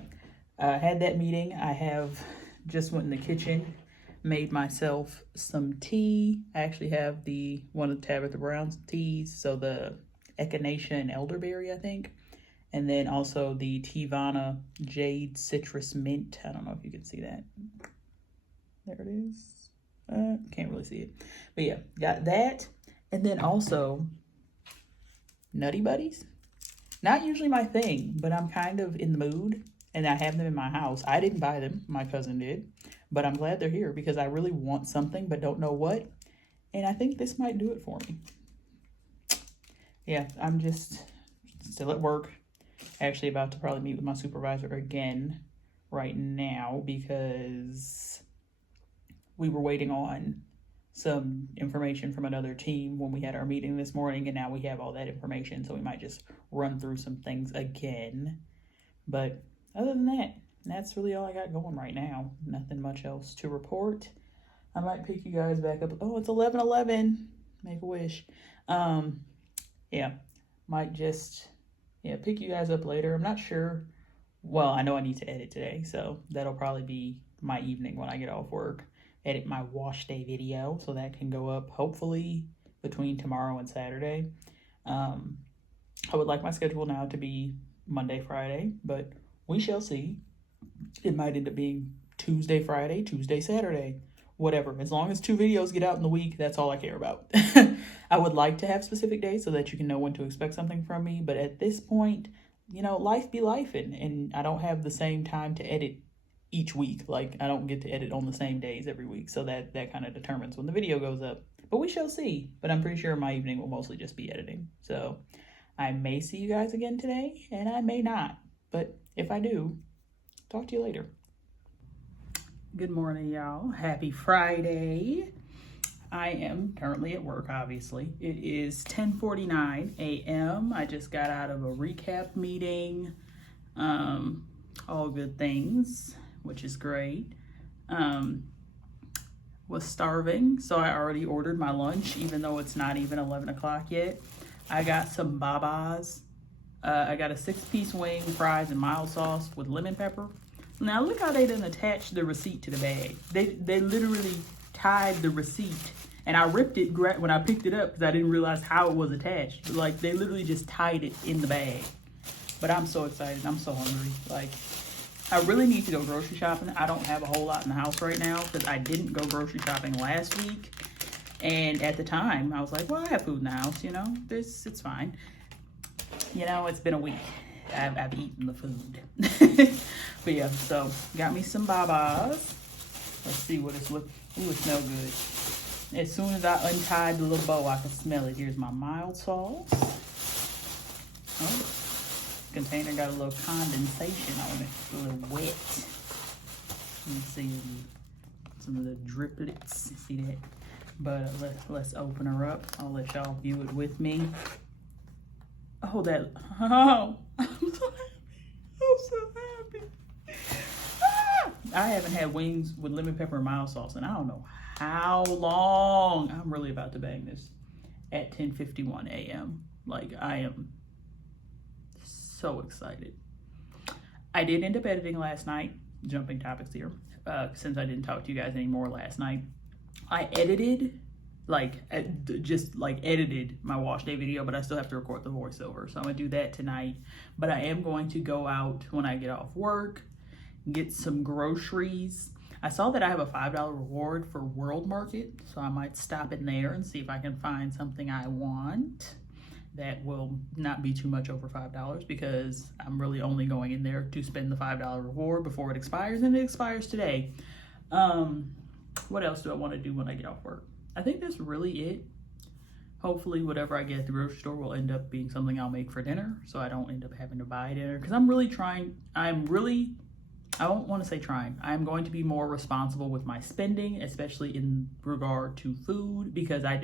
I had that meeting. I have just went in the kitchen, made myself some tea. I actually have one of Tabitha Brown's teas, so the Echinacea and elderberry, I think, and then also the Teavana Jade Citrus Mint. I don't know if you can see that. There it is. Can't really see it, but yeah, got that, and then also Nutty Buddies. Not usually my thing, but I'm kind of in the mood and I have them in my house. I didn't buy them, my cousin did, but I'm glad they're here because I really want something but don't know what, and I think this might do it for me. Yeah, I'm just still at work. Actually about to probably meet with my supervisor again right now because we were waiting on some information from another team when we had our meeting this morning, and now we have all that information, so we might just run through some things again. But other than that, that's really all I got going right now. Nothing much else to report. I might pick you guys back up. Oh, it's 11:11. Make a wish. Yeah, might just pick you guys up later. I'm not sure. Well, I know I need to edit today, so that'll probably be my evening when I get off work. Edit my wash day video, so that can go up hopefully between tomorrow and Saturday. I would like my schedule now to be Monday, Friday, but we shall see. It might end up being Tuesday, Friday, Tuesday, Saturday, whatever. As long as 2 videos get out in the week, that's all I care about. I would like to have specific days so that you can know when to expect something from me, but at this point, you know, life be life, and I don't have the same time to edit each week. Like, I don't get to edit on the same days every week, so that kind of determines when the video goes up. But we shall see. But I'm pretty sure my evening will mostly just be editing. So I may see you guys again today, and I may not. But if I do, talk to you later. Good morning, y'all. Happy Friday. I am currently at work, obviously. It is 10:49 a.m. I just got out of a recap meeting. All good things, which is great. was starving, so I already ordered my lunch, even though it's not even 11 o'clock yet. I got some babas. I got a 6-piece wing, fries, and mild sauce with lemon pepper. Now look how they didn't attach the receipt to the bag. They literally tied the receipt, and I ripped it when I picked it up because I didn't realize how it was attached. But, like, they literally just tied it in the bag. But I'm so excited. I'm so hungry. Like, I really need to go grocery shopping. I don't have a whole lot in the house right now because I didn't go grocery shopping last week. And at the time, I was like, well, I have food in the house, you know, it's fine. You know, it's been a week. I've eaten the food. But yeah, so got me some babas. Let's see what it's look. Ooh, it smells good. As soon as I untied the little bow, I could smell it. Here's my mild sauce. Oh, container got a little condensation on it. It's a little wet. You can see some of the driplets. See that? But let's open her up. I'll let y'all view it with me. Oh, I'm so happy. I'm so happy. Ah! I haven't had wings with lemon pepper and mild sauce and I don't know how long. I'm really about to bang this at 10:51 a.m. Like, I am so excited. I did end up editing last night. Jumping topics here. Since I didn't talk to you guys anymore last night. I edited, edited my wash day video, but I still have to record the voiceover. So I'm gonna do that tonight. But I am going to go out when I get off work, get some groceries. I saw that I have a $5 reward for World Market, so I might stop in there and see if I can find something I want that will not be too much over $5 because I'm really only going in there to spend the $5 reward before it expires, and it expires today. What else do I want to do when I get off work? I think that's really it. Hopefully whatever I get at the grocery store will end up being something I'll make for dinner, so I don't end up having to buy dinner. Because I'm really trying, I don't want to say trying. I'm going to be more responsible with my spending, especially in regard to food, because I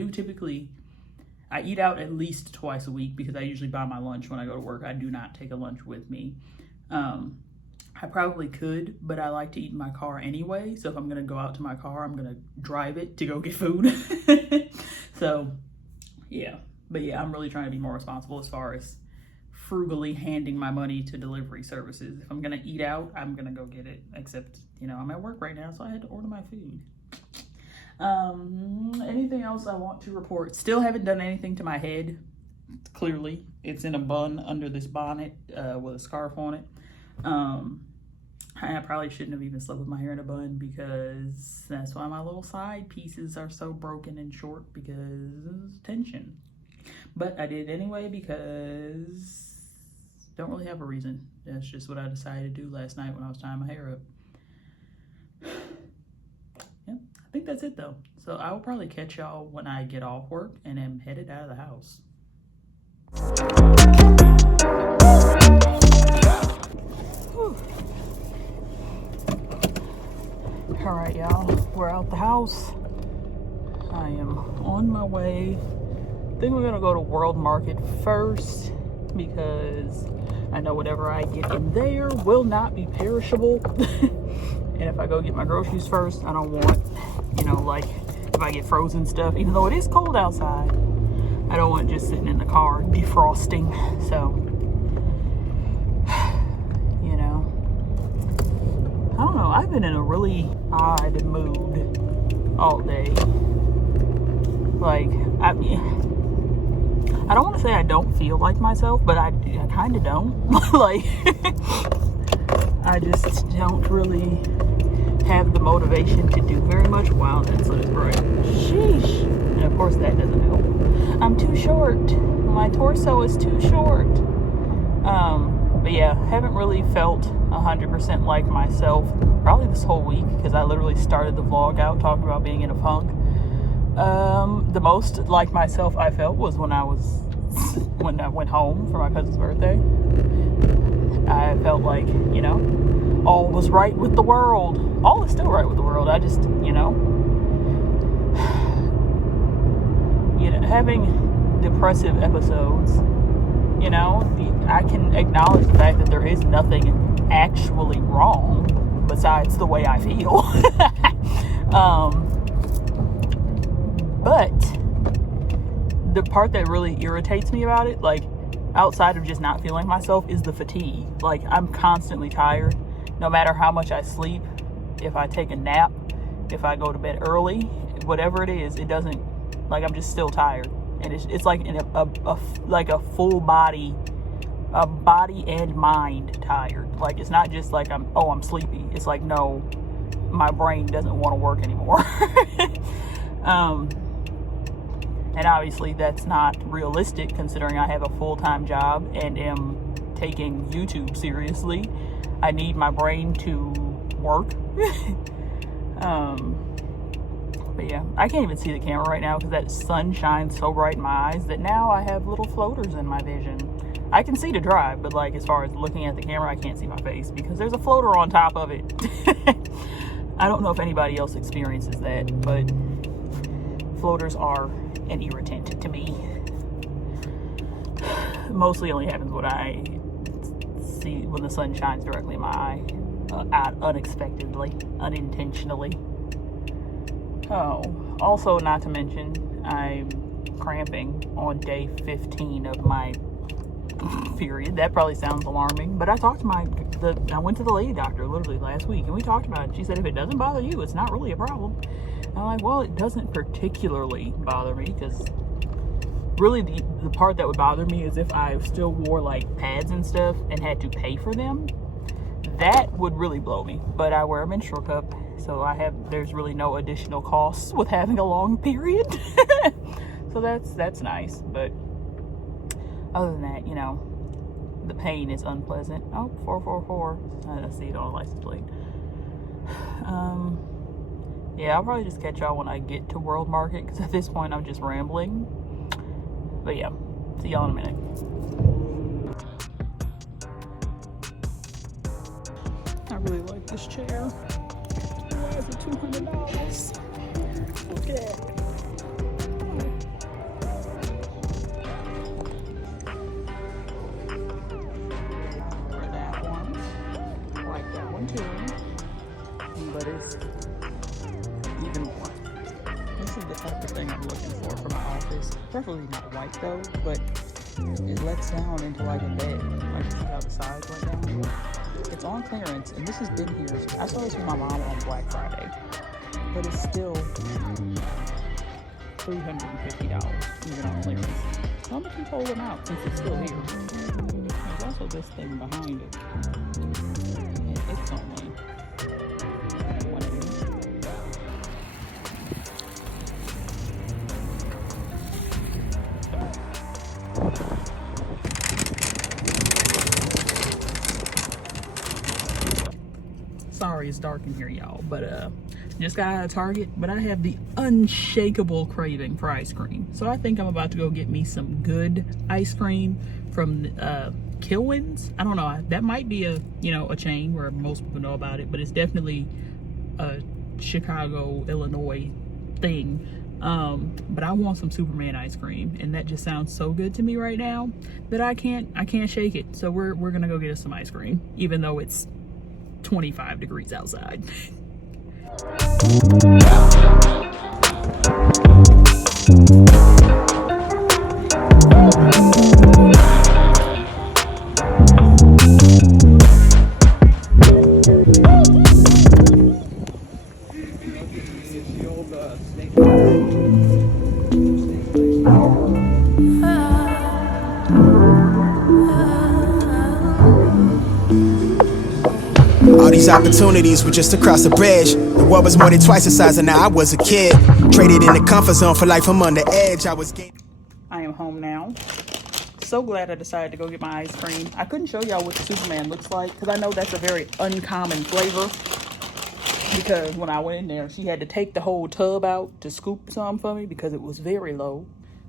eat out at least twice a week because I usually buy my lunch when I go to work. I do not take a lunch with me. I probably could, but I like to eat in my car anyway. So if I'm gonna go out to my car, I'm gonna drive it to go get food. So yeah, but yeah, I'm really trying to be more responsible as far as frugally handing my money to delivery services. If I'm gonna eat out, I'm gonna go get it, except, you know, I'm at work right now, so I had to order my food. Anything else I want to report? Still haven't done anything to my head. Clearly, it's in a bun under this bonnet with a scarf on it. I probably shouldn't have even slept with my hair in a bun because that's why my little side pieces are so broken and short, because tension. But I did anyway because don't really have a reason. That's just what I decided to do last night when I was tying my hair up. Yeah, I think that's it though. So I will probably catch y'all when I get off work and am headed out of the house. Whew. All right, y'all, we're out the house. I am on my way. I think we're gonna go to World Market first because I know whatever I get in there will not be perishable. And if I go get my groceries first, I don't want, you know, like if I get frozen stuff, even though it is cold outside, I don't want it just sitting in the car defrosting. So, you know, I don't know. I've been in a really odd mood all day. Like, I don't want to say I don't feel like myself, but I kind of don't. Like, I just don't really have the motivation to do very much. Wow, that's so bright. Sheesh. And of course that doesn't help. I'm too short. My torso is too short. But yeah, haven't really felt 100% like myself probably this whole week because I literally started the vlog out talking about being in a funk. The most like myself I felt was when I went home for my cousin's birthday. I felt like, you know, all was right with the world. All is still right with the world. I just, you know, having depressive episodes, you know, I can acknowledge the fact that there is nothing actually wrong besides the way I feel. But the part that really irritates me about it, like outside of just not feeling myself, is the fatigue. Like I'm constantly tired, no matter how much I sleep. If I take a nap, if I go to bed early, whatever it is, it doesn't, like I'm just still tired. And it's like like a full body, a body and mind tired. Like it's not just like I'm sleepy. It's like, no, my brain doesn't want to work anymore. And obviously that's not realistic considering I have a full-time job and am taking YouTube seriously. I need my brain to work. But yeah, I can't even see the camera right now because that sun shines so bright in my eyes that now I have little floaters in my vision. I can see to drive, but like as far as looking at the camera, I can't see my face because there's a floater on top of it. I don't know if anybody else experiences that, but floaters are an irritant to me. Mostly only happens when I see when the sun shines directly in my eye, unexpectedly, unintentionally. Oh, also not to mention, I'm cramping on day 15 of my period. That probably sounds alarming, but I talked to I went to the lady doctor literally last week and we talked about it. She said if it doesn't bother you, it's not really a problem. I'm like, well, it doesn't particularly bother me because really the part that would bother me is if I still wore like pads and stuff and had to pay for them. That would really blow me, but I wear a menstrual cup, so there's really no additional costs with having a long period. So that's nice, but other than that, you know, the pain is unpleasant. Oh, 444. I see it on a license plate. Yeah, I'll probably just catch y'all when I get to World Market because at this point I'm just rambling. But yeah, see y'all in a minute. I really like this chair. Why is it $200? Look at that. For that one. I like that one too. But it's even more. This is the type of thing I'm looking for my office. Preferably not white though, but it lets down into like a bed. Like see how the sides let down? It's on clearance, and this has been here. I saw this with my mom on Black Friday, but it's still $350 even on clearance. So I'm gonna keep holding out since it's still here. There's also this thing behind it, and it's only $180. Sorry it's dark in here, y'all, but just got out of Target, but I have the unshakable craving for ice cream. So I think I'm about to go get me some good ice cream from Kilwins. I don't know, that might be a chain where most people know about it, but it's definitely a Chicago, Illinois thing. But I want some Superman ice cream, and that just sounds so good to me right now that I can't shake it. So we're gonna go get us some ice cream, even though it's 25 degrees outside. All these opportunities were just across the bridge. The world was more than twice the size of now I was a kid. Traded in the comfort zone for life from on the edge. I am home now. So glad I decided to go get my ice cream. I couldn't show y'all what the Superman looks like because I know that's a very uncommon flavor. Because when I went in there, she had to take the whole tub out to scoop some for me because it was very low.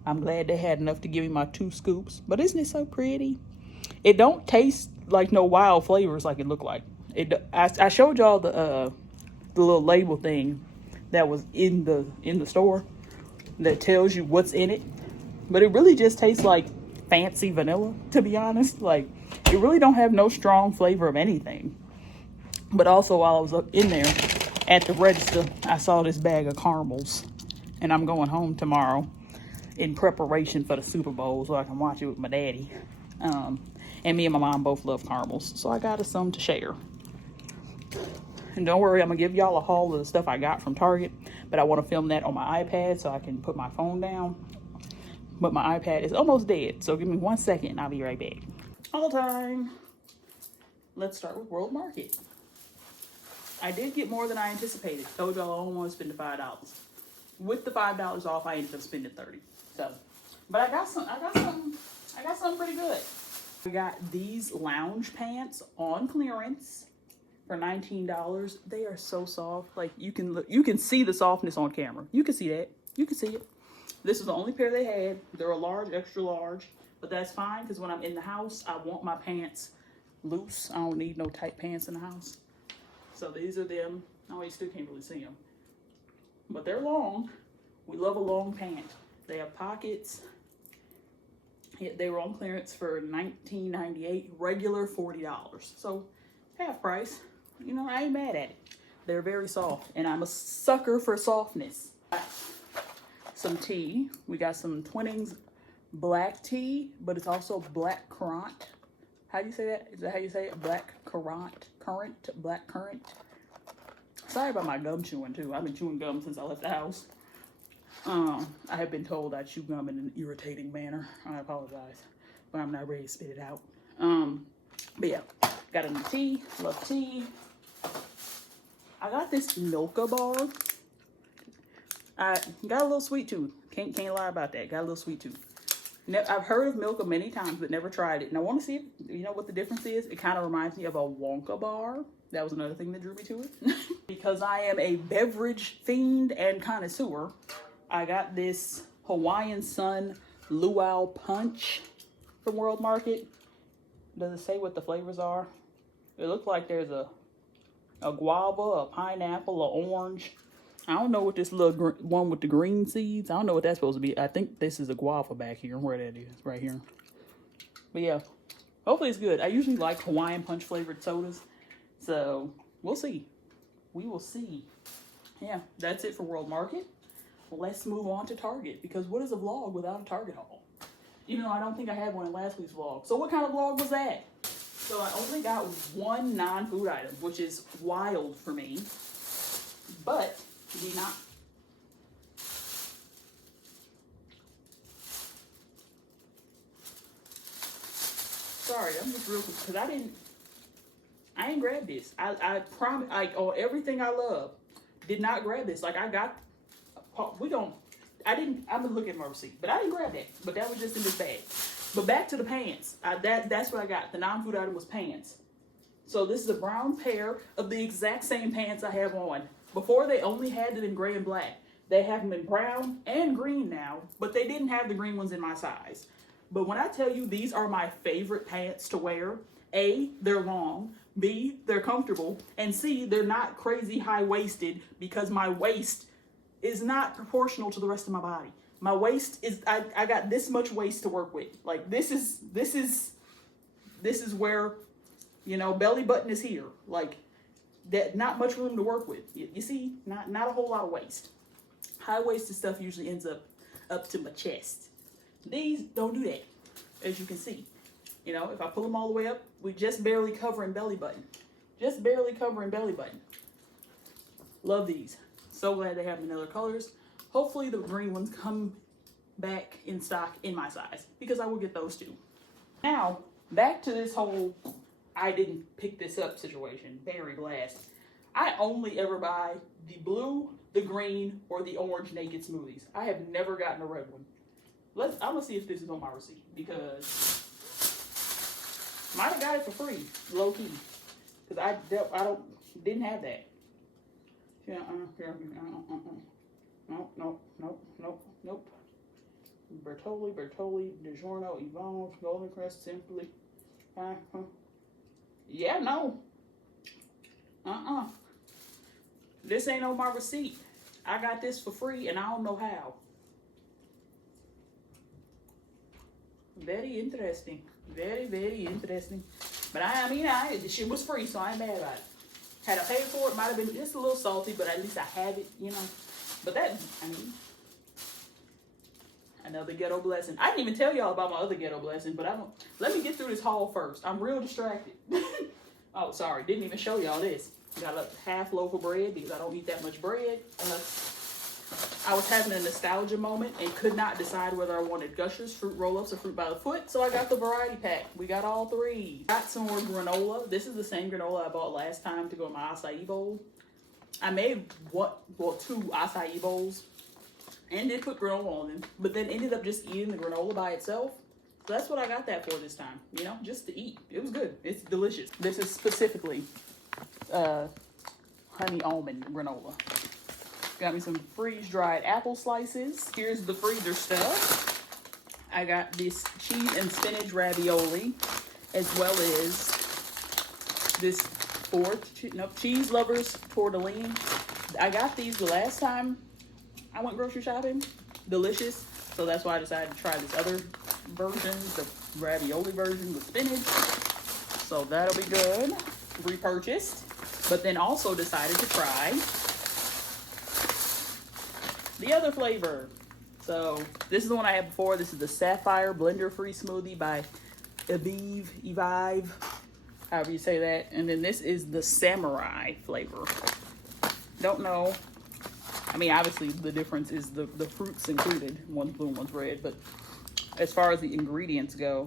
I'm glad they had enough to give me my 2 scoops. But isn't it so pretty? It don't taste like no wild flavors like it looked like. I showed y'all the little label thing that was in the store that tells you what's in it, but it really just tastes like fancy vanilla, to be honest. Like it really don't have no strong flavor of anything. But also while I was up in there at the register, I saw this bag of caramels, And I'm going home tomorrow in preparation for the Super Bowl so I can watch it with my daddy. And me and my mom both love caramels, so I got us some to share. And don't worry, I'm gonna give y'all a haul of the stuff I got from Target, but I want to film that on my iPad so I can put my phone down. But my iPad is almost dead, so give me 1 second and I'll be right back. All time. Let's start with World Market. I did get more than I anticipated. Told y'all I only want to spend the $5. With the $5 off, I ended up spending $30. So, but I got something pretty good. We got these lounge pants on clearance for $19. They are so soft. Like you can see the softness on camera. You can see that. You can see it. This is the only pair they had. They're a large, extra large, but that's fine because when I'm in the house, I want my pants loose. I don't need no tight pants in the house. So these are them. Oh, you still can't really see them, but they're long. We love a long pant. They have pockets. They were on clearance for $19.98, regular $40. So half price. You know, I ain't mad at it. They're very soft, and I'm a sucker for softness. Some tea. We got some Twinings black tea, but it's also black currant. How do you say that? Is that how you say it? Black currant, black currant. Sorry about my gum chewing too. I've been chewing gum since I left the house. I have been told I chew gum in an irritating manner. I apologize, but I'm not ready to spit it out. But yeah, got a new tea. Love tea. I got this Milka bar. I got a little sweet tooth. Can't lie about that. Got a little sweet tooth. I've heard of Milka many times, but never tried it. And I want to see if, you know what the difference is. It kind of reminds me of a Wonka bar. That was another thing that drew me to it. Because I am a beverage fiend and connoisseur, I got this Hawaiian Sun Luau Punch from World Market. Does it say what the flavors are? It looks like there's a guava, a pineapple, an orange. I don't know what this little one with the green seeds. I don't know what that's supposed to be. I think this is a guava back here, where that is, right here. But yeah, hopefully it's good. I usually like Hawaiian Punch flavored sodas. So we'll see. We will see. Yeah, that's it for World Market. Let's move on to Target, because what is a vlog without a Target haul? Even though I don't think I had one in last week's vlog. So what kind of vlog was that? So I only got one non-food item, which is wild for me. But do not. Sorry, I'm just real quick, because I ain't grab this. I promise, on everything I love, did not grab this. Like I got, I'm gonna look at my receipt, but I didn't grab that. But that was just in this bag. But back to the pants. That's what I got. The non-food item was pants. So this is a brown pair of the exact same pants I have on. Before they only had them in gray and black. They have them in brown and green now, but they didn't have the green ones in my size. But when I tell you these are my favorite pants to wear, A, they're long, B, they're comfortable, and C, they're not crazy high-waisted because my waist is not proportional to the rest of my body. My waist is, I got this much waist to work with. Like this is where, you know, belly button is here. Like that, not much room to work with. You see, not a whole lot of waist. High-waisted stuff usually ends up to my chest. These don't do that, as you can see. You know, if I pull them all the way up, we just barely covering belly button. Just barely covering belly button. Love these. So glad they have them in other colors. Hopefully the green ones come back in stock in my size, because I will get those too. Now, back to this whole I didn't pick this up situation. Very blast. I only ever buy the blue, the green, or the orange naked smoothies. I have never gotten a red one. I'm gonna see if this is on my receipt, because might have got it for free, low key, because I didn't have that. Nope. Bertolli, DiGiorno, Yvonne, Golden Crest, Simply. Yeah, no. This ain't on my receipt. I got this for free, and I don't know how. Very interesting. Very, very interesting. But the shit was free, so I ain't mad about it. Had I paid for it, might have been just a little salty, but at least I have it, you know. But that, Another ghetto blessing. I didn't even tell y'all about my other ghetto blessing, but let me get through this haul first. I'm real distracted. Oh, sorry. Didn't even show y'all this. Got a half loaf of bread because I don't eat that much bread. I was having a nostalgia moment and could not decide whether I wanted Gushers, fruit roll-ups, or fruit by the foot, so I got the variety pack. We got all three. Got some more granola. This is the same granola I bought last time to go in my acai bowl. I made two acai bowls and did put granola on them, but then ended up just eating the granola by itself. So that's what I got that for this time, you know, just to eat. It was good. It's delicious. This is specifically honey almond granola. Got me some freeze-dried apple slices. Here's the freezer stuff. I got this cheese and spinach ravioli, as well as this cheese lovers tortellini. I got these the last time I went grocery shopping. Delicious. So that's why I decided to try this other version, the ravioli version with spinach. So that'll be good. Repurchased. But then also decided to try the other flavor. So this is the one I had before. This is the Sapphire Blender Free Smoothie by Evive, however you say that. And then this is the Samurai flavor. Don't know. I mean, obviously the difference is the fruits included. One's blue, one's red. But as far as the ingredients go,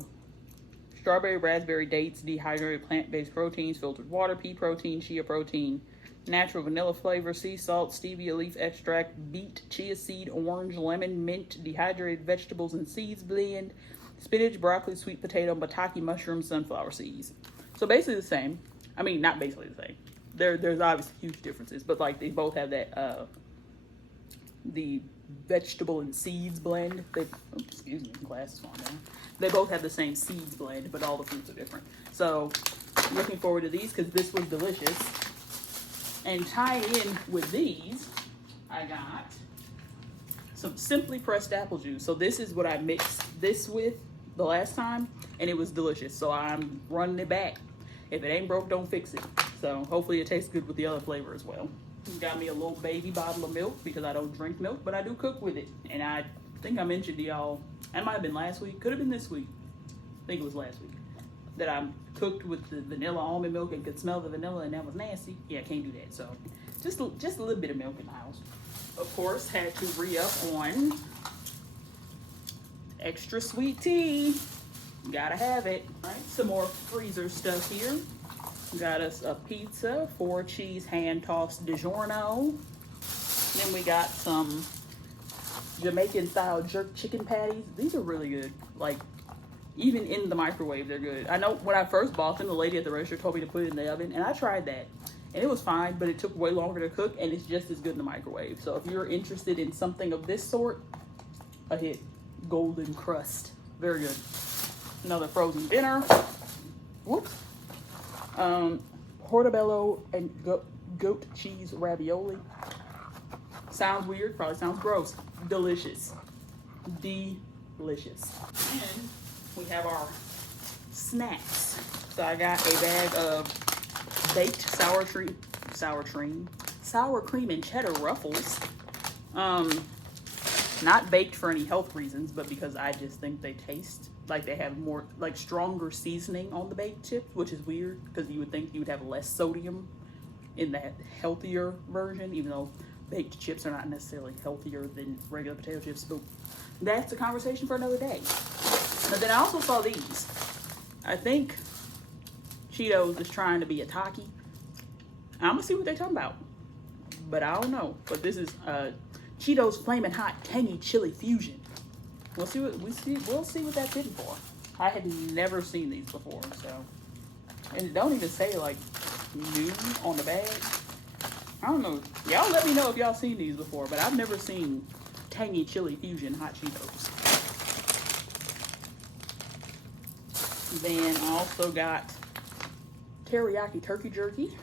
strawberry, raspberry, dates, dehydrated plant-based proteins, filtered water, pea protein, chia protein, natural vanilla flavor, sea salt, stevia leaf extract, beet, chia seed, orange, lemon, mint, dehydrated vegetables and seeds blend, spinach, broccoli, sweet potato, maitake mushroom, sunflower seeds. So basically the same. I mean, not basically the same. There's obviously huge differences, but like they both have that the vegetable and seeds blend. Excuse me, glasses falling down. They both have the same seeds blend, but all the fruits are different. So looking forward to these because this was delicious. And tying in with these, I got some Simply Pressed apple juice. So this is what I mixed this with the last time, and it was delicious. So I'm running it back. If it ain't broke, don't fix it. So hopefully it tastes good with the other flavor as well. Got me a little baby bottle of milk because I don't drink milk, but I do cook with it. And I think I mentioned to y'all, it might have been last week, could have been this week. I think it was last week. That I cooked with the vanilla almond milk and could smell the vanilla, and that was nasty. Yeah, I can't do that. So just a little bit of milk in the house. Of course, had to re-up on extra sweet tea. Gotta have it. All right, some more freezer stuff here. Got us a pizza, 4-cheese hand-tossed DiGiorno. Then we got some Jamaican-style jerk chicken patties. These are really good. Like, even in the microwave, they're good. I know when I first bought them, the lady at the register told me to put it in the oven, and I tried that. And it was fine, but it took way longer to cook, and it's just as good in the microwave. So if you're interested in something of this sort, a hit. Golden crust. Very good. Another frozen dinner. Whoops. Portobello and goat cheese ravioli. Sounds weird, probably sounds gross. Delicious. Delicious. And we have our snacks. So I got a bag of baked sour cream and cheddar ruffles. Not baked for any health reasons, but because I just think they taste like they have more, like stronger seasoning on the baked chips, which is weird because you would think you would have less sodium in that healthier version, even though baked chips are not necessarily healthier than regular potato chips, but that's a conversation for another day. But then I also saw these. I think Cheetos is trying to be a Taki. I'm gonna see what they're talking about, but I don't know. But this is Cheetos Flamin' Hot Tangy Chili Fusion. We'll see what that's hitting for. I had never seen these before, so, and it don't even say like new on the bag. I don't know. Y'all let me know if y'all seen these before, but I've never seen Tangy Chili Fusion Hot Cheetos. Then I also got teriyaki turkey jerky.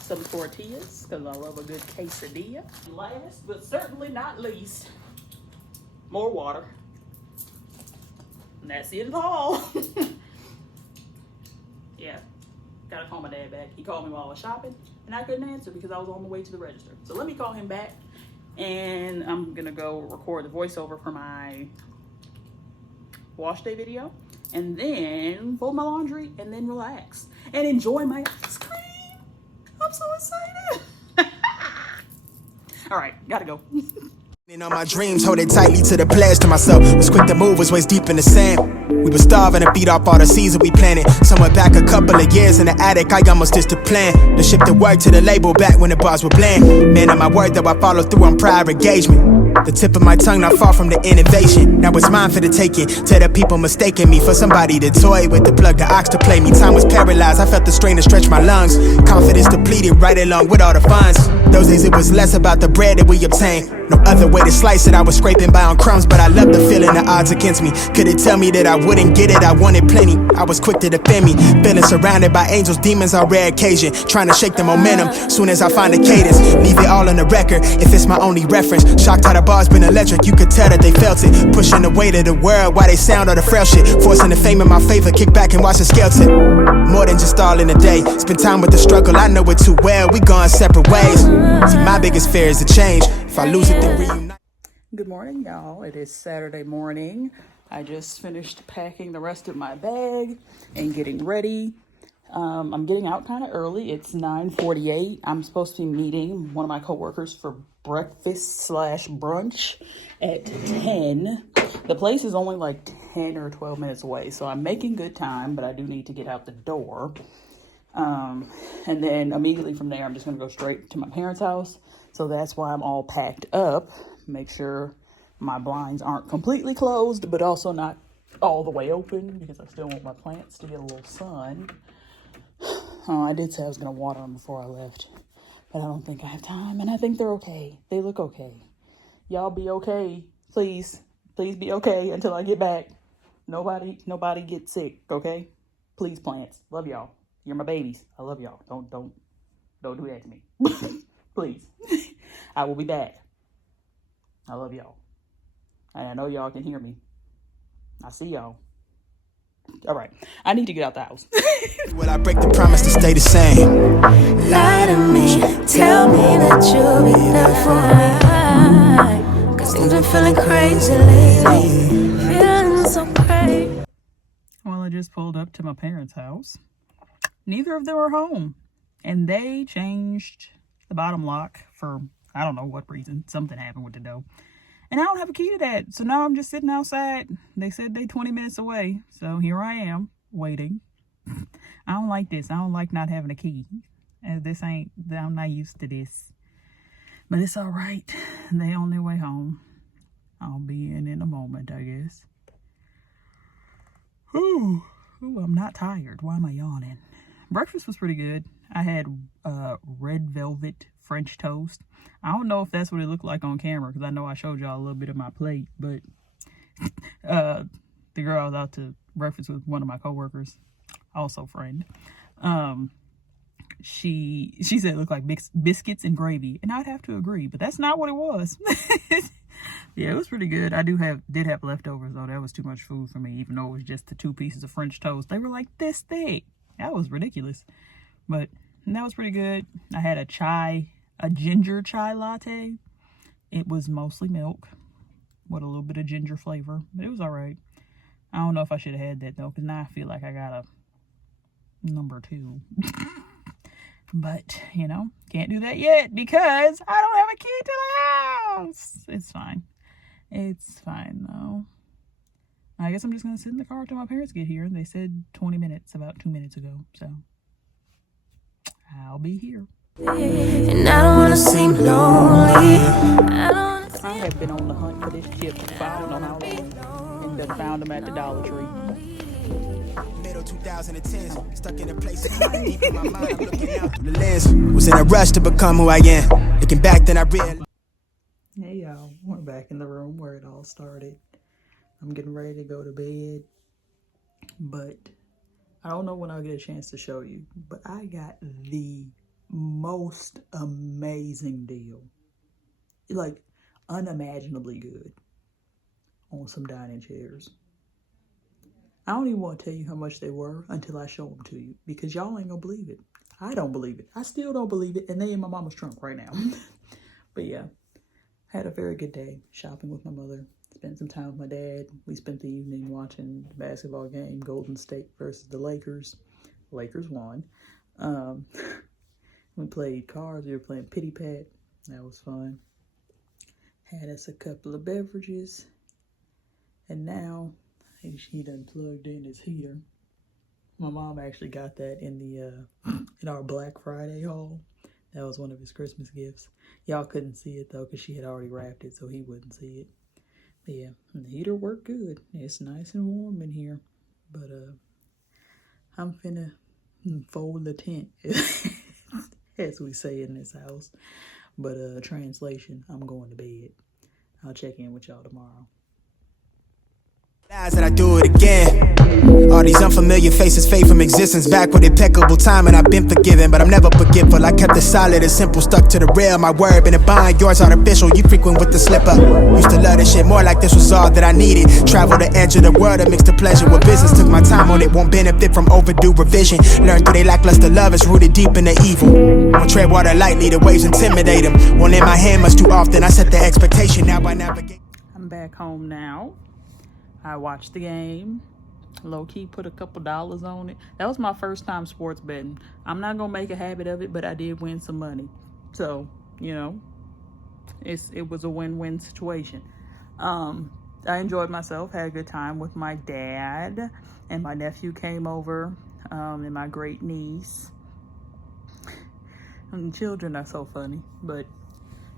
Some tortillas, because I love a good quesadilla. Last, but certainly not least, more water. And that's it all. Yeah. Gotta call my dad back. He called me while I was shopping, and I couldn't answer because I was on the way to the register. So let me call him back, and I'm gonna go record the voiceover for my wash day video, and then fold my laundry, and then relax and enjoy my ice cream. I'm so excited. All right, gotta go. On my dreams, holding tightly to the pledge to myself. Was quick to move, was waist deep in the sand. We were starving to beat off all the seeds that we planted. Somewhere back a couple of years in the attic, I almost ditched the plan to ship the work to the label back when the bars were bland. Man, on my word though, I follow through on prior engagement. The tip of my tongue not far from the innovation. Now it's mine for the taking. Tell the people mistaking me for somebody to toy with, the plug the ox to play me. Time was paralyzed, I felt the strain to stretch my lungs. Confidence depleted right along with all the funds. Those days it was less about the bread that we obtained. No other way to slice it, I was scraping by on crumbs. But I loved the feeling the odds against me. Could it tell me that I wouldn't get it? I wanted plenty. I was quick to defend me. Feeling surrounded by angels, demons on rare occasion. Trying to shake the momentum. Soon as I find a cadence, leave it all on the record. If it's my only reference, shocked how the bar's been electric. You could tell that they felt it. Pushing the weight of the world while they sound all the frail shit. Forcing the fame in my favor, kick back and watch the scale tip. More than just all in a day. Spend time with the struggle, I know it too well. We gone separate ways. See, my biggest fear is to change. If I lose it, then reunite. Good morning, y'all. It is Saturday morning. I just finished packing the rest of my bag and getting ready. I'm getting out kind of early. It's 9:48. I'm supposed to be meeting one of my coworkers for breakfast / brunch at 10. The place is only like 10 or 12 minutes away, so I'm making good time, but I do need to get out the door. And then immediately from there, I'm just going to go straight to my parents' house. So that's why I'm all packed up. Make sure my blinds aren't completely closed, but also not all the way open because I still want my plants to get a little sun. I did say I was going to water them before I left, but I don't think I have time, and I think they're okay. They look okay. Y'all be okay. Please be okay until I get back. Nobody get sick, okay? Please, plants. Love y'all. You're my babies. I love y'all. Don't do that to me. Please. I will be back. I love y'all. And I know y'all can hear me. I see y'all. All right. I need to get out the house. Will I break the promise to stay the same? Lie to me, tell me that you'll be there for me. Cause things been feeling crazy lately. Feeling so crazy. Well, I just pulled up to my parents' house. Neither of them are home. And they changed the bottom lock for I don't know what reason. Something happened with the door. And I don't have a key to that. So now I'm just sitting outside. They said they 20 minutes away. So here I am waiting. I don't like this. I don't like not having a key. I'm not used to this. But it's all right. They on their way home. I'll be in a moment, I guess. Ooh, I'm not tired. Why am I yawning? Breakfast was pretty good. I had red velvet French toast. I don't know if that's what it looked like on camera because I know I showed y'all a little bit of my plate, but the girl I was out to breakfast with, one of my coworkers, also friend, she said it looked like biscuits and gravy, and I'd have to agree, but that's not what it was. Yeah, it was pretty good. I did have leftovers though. That was too much food for me, even though it was just the 2 pieces of French toast. They were like this thick. That was ridiculous, but that was pretty good. I had a ginger chai latte. It was mostly milk with a little bit of ginger flavor, but it was all right. I don't know if I should have had that though, because now I feel like I got a number 2. But, can't do that yet because I don't have a key to the house. It's fine. It's fine though. I guess I'm just going to sit in the car until my parents get here. They said 20 minutes about 2 minutes ago, so I'll be here. And I don't wanna seem lonely. I have been on the hunt for this chip for I don't know how long, and then found them at the Dollar Tree. Middle 2010s, stuck in a place deep in my mind, I'm looking out through the lens. Was in a rush to become who I am. Looking back, then I realized. Hey y'all, we're back in the room where it all started. I'm getting ready to go to bed, but I don't know when I'll get a chance to show you, but I got the most amazing deal, like unimaginably good, on some dining chairs. I don't even want to tell you how much they were until I show them to you, because y'all ain't gonna believe it. I don't believe it. I still don't believe it, and they in my mama's trunk right now. But yeah, had a very good day shopping with my mother. Spent some time with my dad. We spent the evening watching the basketball game, Golden State versus the Lakers. Lakers won. We played cards. We were playing Pity Pat. That was fun. Had us a couple of beverages. And now he done plugged in his heater. My mom actually got that in the in our Black Friday haul. That was one of his Christmas gifts. Y'all couldn't see it though, because she had already wrapped it, so he wouldn't see it. But yeah, the heater worked good. It's nice and warm in here. But I'm finna fold the tent, as we say in this house. But translation, I'm going to bed. I'll check in with y'all tomorrow. That I do it again. All these unfamiliar faces fade from existence. Back with impeccable time and I've been forgiven, but I'm never forgetful. I kept it solid and simple, stuck to the real. My word been a bind, yours artificial. You frequent with the slipper. Used to love this shit more like this was all that I needed. Travel the edge of the world and mix the pleasure with business. Took my time on it, won't benefit from overdue revision. Learned through they lackluster love is rooted deep in the evil. Won't tread water lightly, the waves intimidate them. Won't lend my hand much too often. I set the expectation, now I navigate. I'm back home now. I watched the game, low-key put a couple dollars on it. That was my first time sports betting. I'm not gonna make a habit of it, but I did win some money. So, you know, it was a win-win situation. I enjoyed myself, had a good time with my dad, and my nephew came over, and my great niece. And children are so funny, but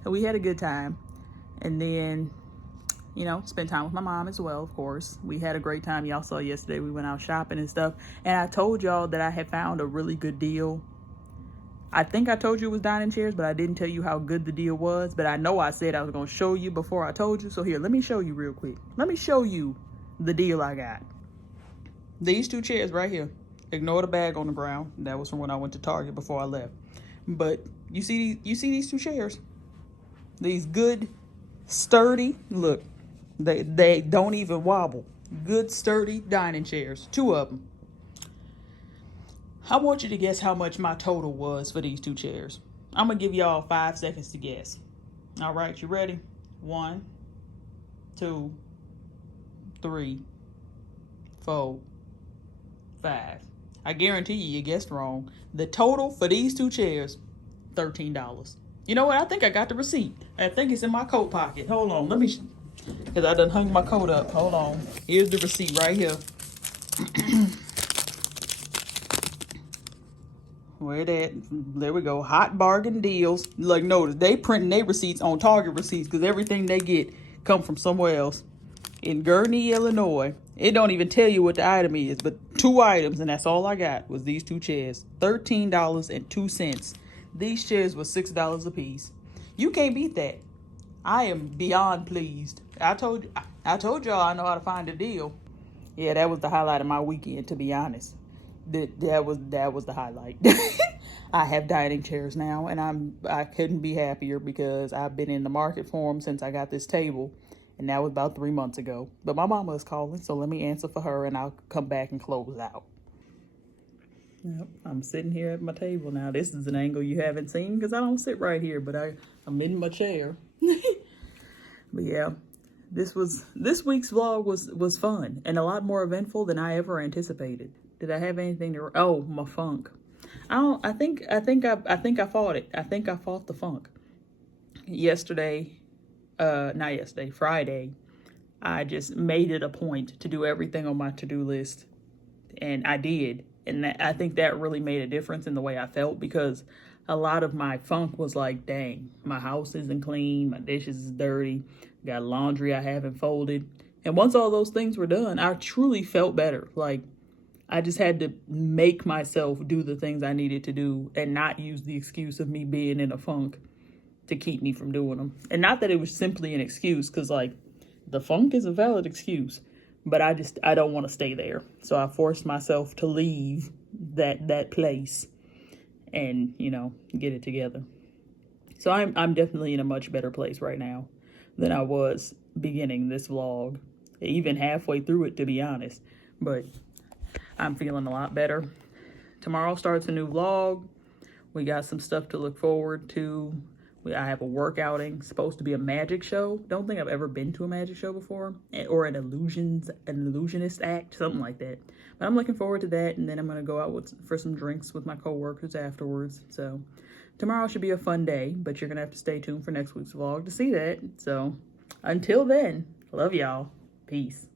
we had a good time. And then, you know, spent time with my mom as well, of course. We had a great time. Y'all saw yesterday we went out shopping and stuff. And I told y'all that I had found a really good deal. I think I told you it was dining chairs, but I didn't tell you how good the deal was. But I know I said I was going to show you before I told you. So here, let me show you real quick. Let me show you the deal I got. These two chairs right here. Ignore the bag on the ground. That was from when I went to Target before I left. But you see these two chairs? These good, sturdy, look. They don't even wobble. Good, sturdy dining chairs. 2 of them. I want you to guess how much my total was for these 2 chairs. I'm going to give y'all 5 seconds to guess. All right, you ready? 1, 2, 3, 4, 5. I guarantee you guessed wrong. The total for these 2 chairs, $13. You know what? I think I got the receipt. I think it's in my coat pocket. Hold on. Let me... Because I done hung my coat up. Hold on. Here's the receipt right here. Where that? There we go. Hot bargain deals. Like, notice, they printing their receipts on Target receipts because everything they get come from somewhere else. In Gurnee, Illinois. It don't even tell you what the item is, but 2 items, and that's all I got, was these 2 chairs. $13.02. These chairs were $6 a piece. You can't beat that. I am beyond pleased. I told y'all I know how to find a deal. Yeah, that was the highlight of my weekend, to be honest. That was the highlight. I have dining chairs now, and I couldn't be happier because I've been in the market for them since I got this table, and that was about 3 months ago. But my mama is calling, so let me answer for her, and I'll come back and close out. Yep, I'm sitting here at my table now. This is an angle you haven't seen because I don't sit right here, but I'm in my chair. But yeah, this week's vlog was fun and a lot more eventful than I ever anticipated. Did I have anything to? Oh, my funk. I think I fought it. I think I fought the funk. Friday, I just made it a point to do everything on my to-do list, and I did. And I think that really made a difference in the way I felt, because a lot of my funk was like, dang, my house isn't clean, my dishes is dirty, got laundry I haven't folded. And once all those things were done, I truly felt better. Like, I just had to make myself do the things I needed to do and not use the excuse of me being in a funk to keep me from doing them. And not that it was simply an excuse, because, like, the funk is a valid excuse. But I don't want to stay there. So I forced myself to leave that place and, you know, get it together. So I'm definitely in a much better place right now than I was beginning this vlog, even halfway through it, to be honest. but I'm feeling a lot better. Tomorrow starts a new vlog. We got some stuff to look forward to. I have a work outing, supposed to be a magic show. Don't think I've ever been to a magic show before, or an illusionist act, something like that. But I'm looking forward to that, and then I'm gonna go out for some drinks with my coworkers afterwards. So tomorrow should be a fun day, but you're gonna have to stay tuned for next week's vlog to see that. So until then, love y'all. Peace.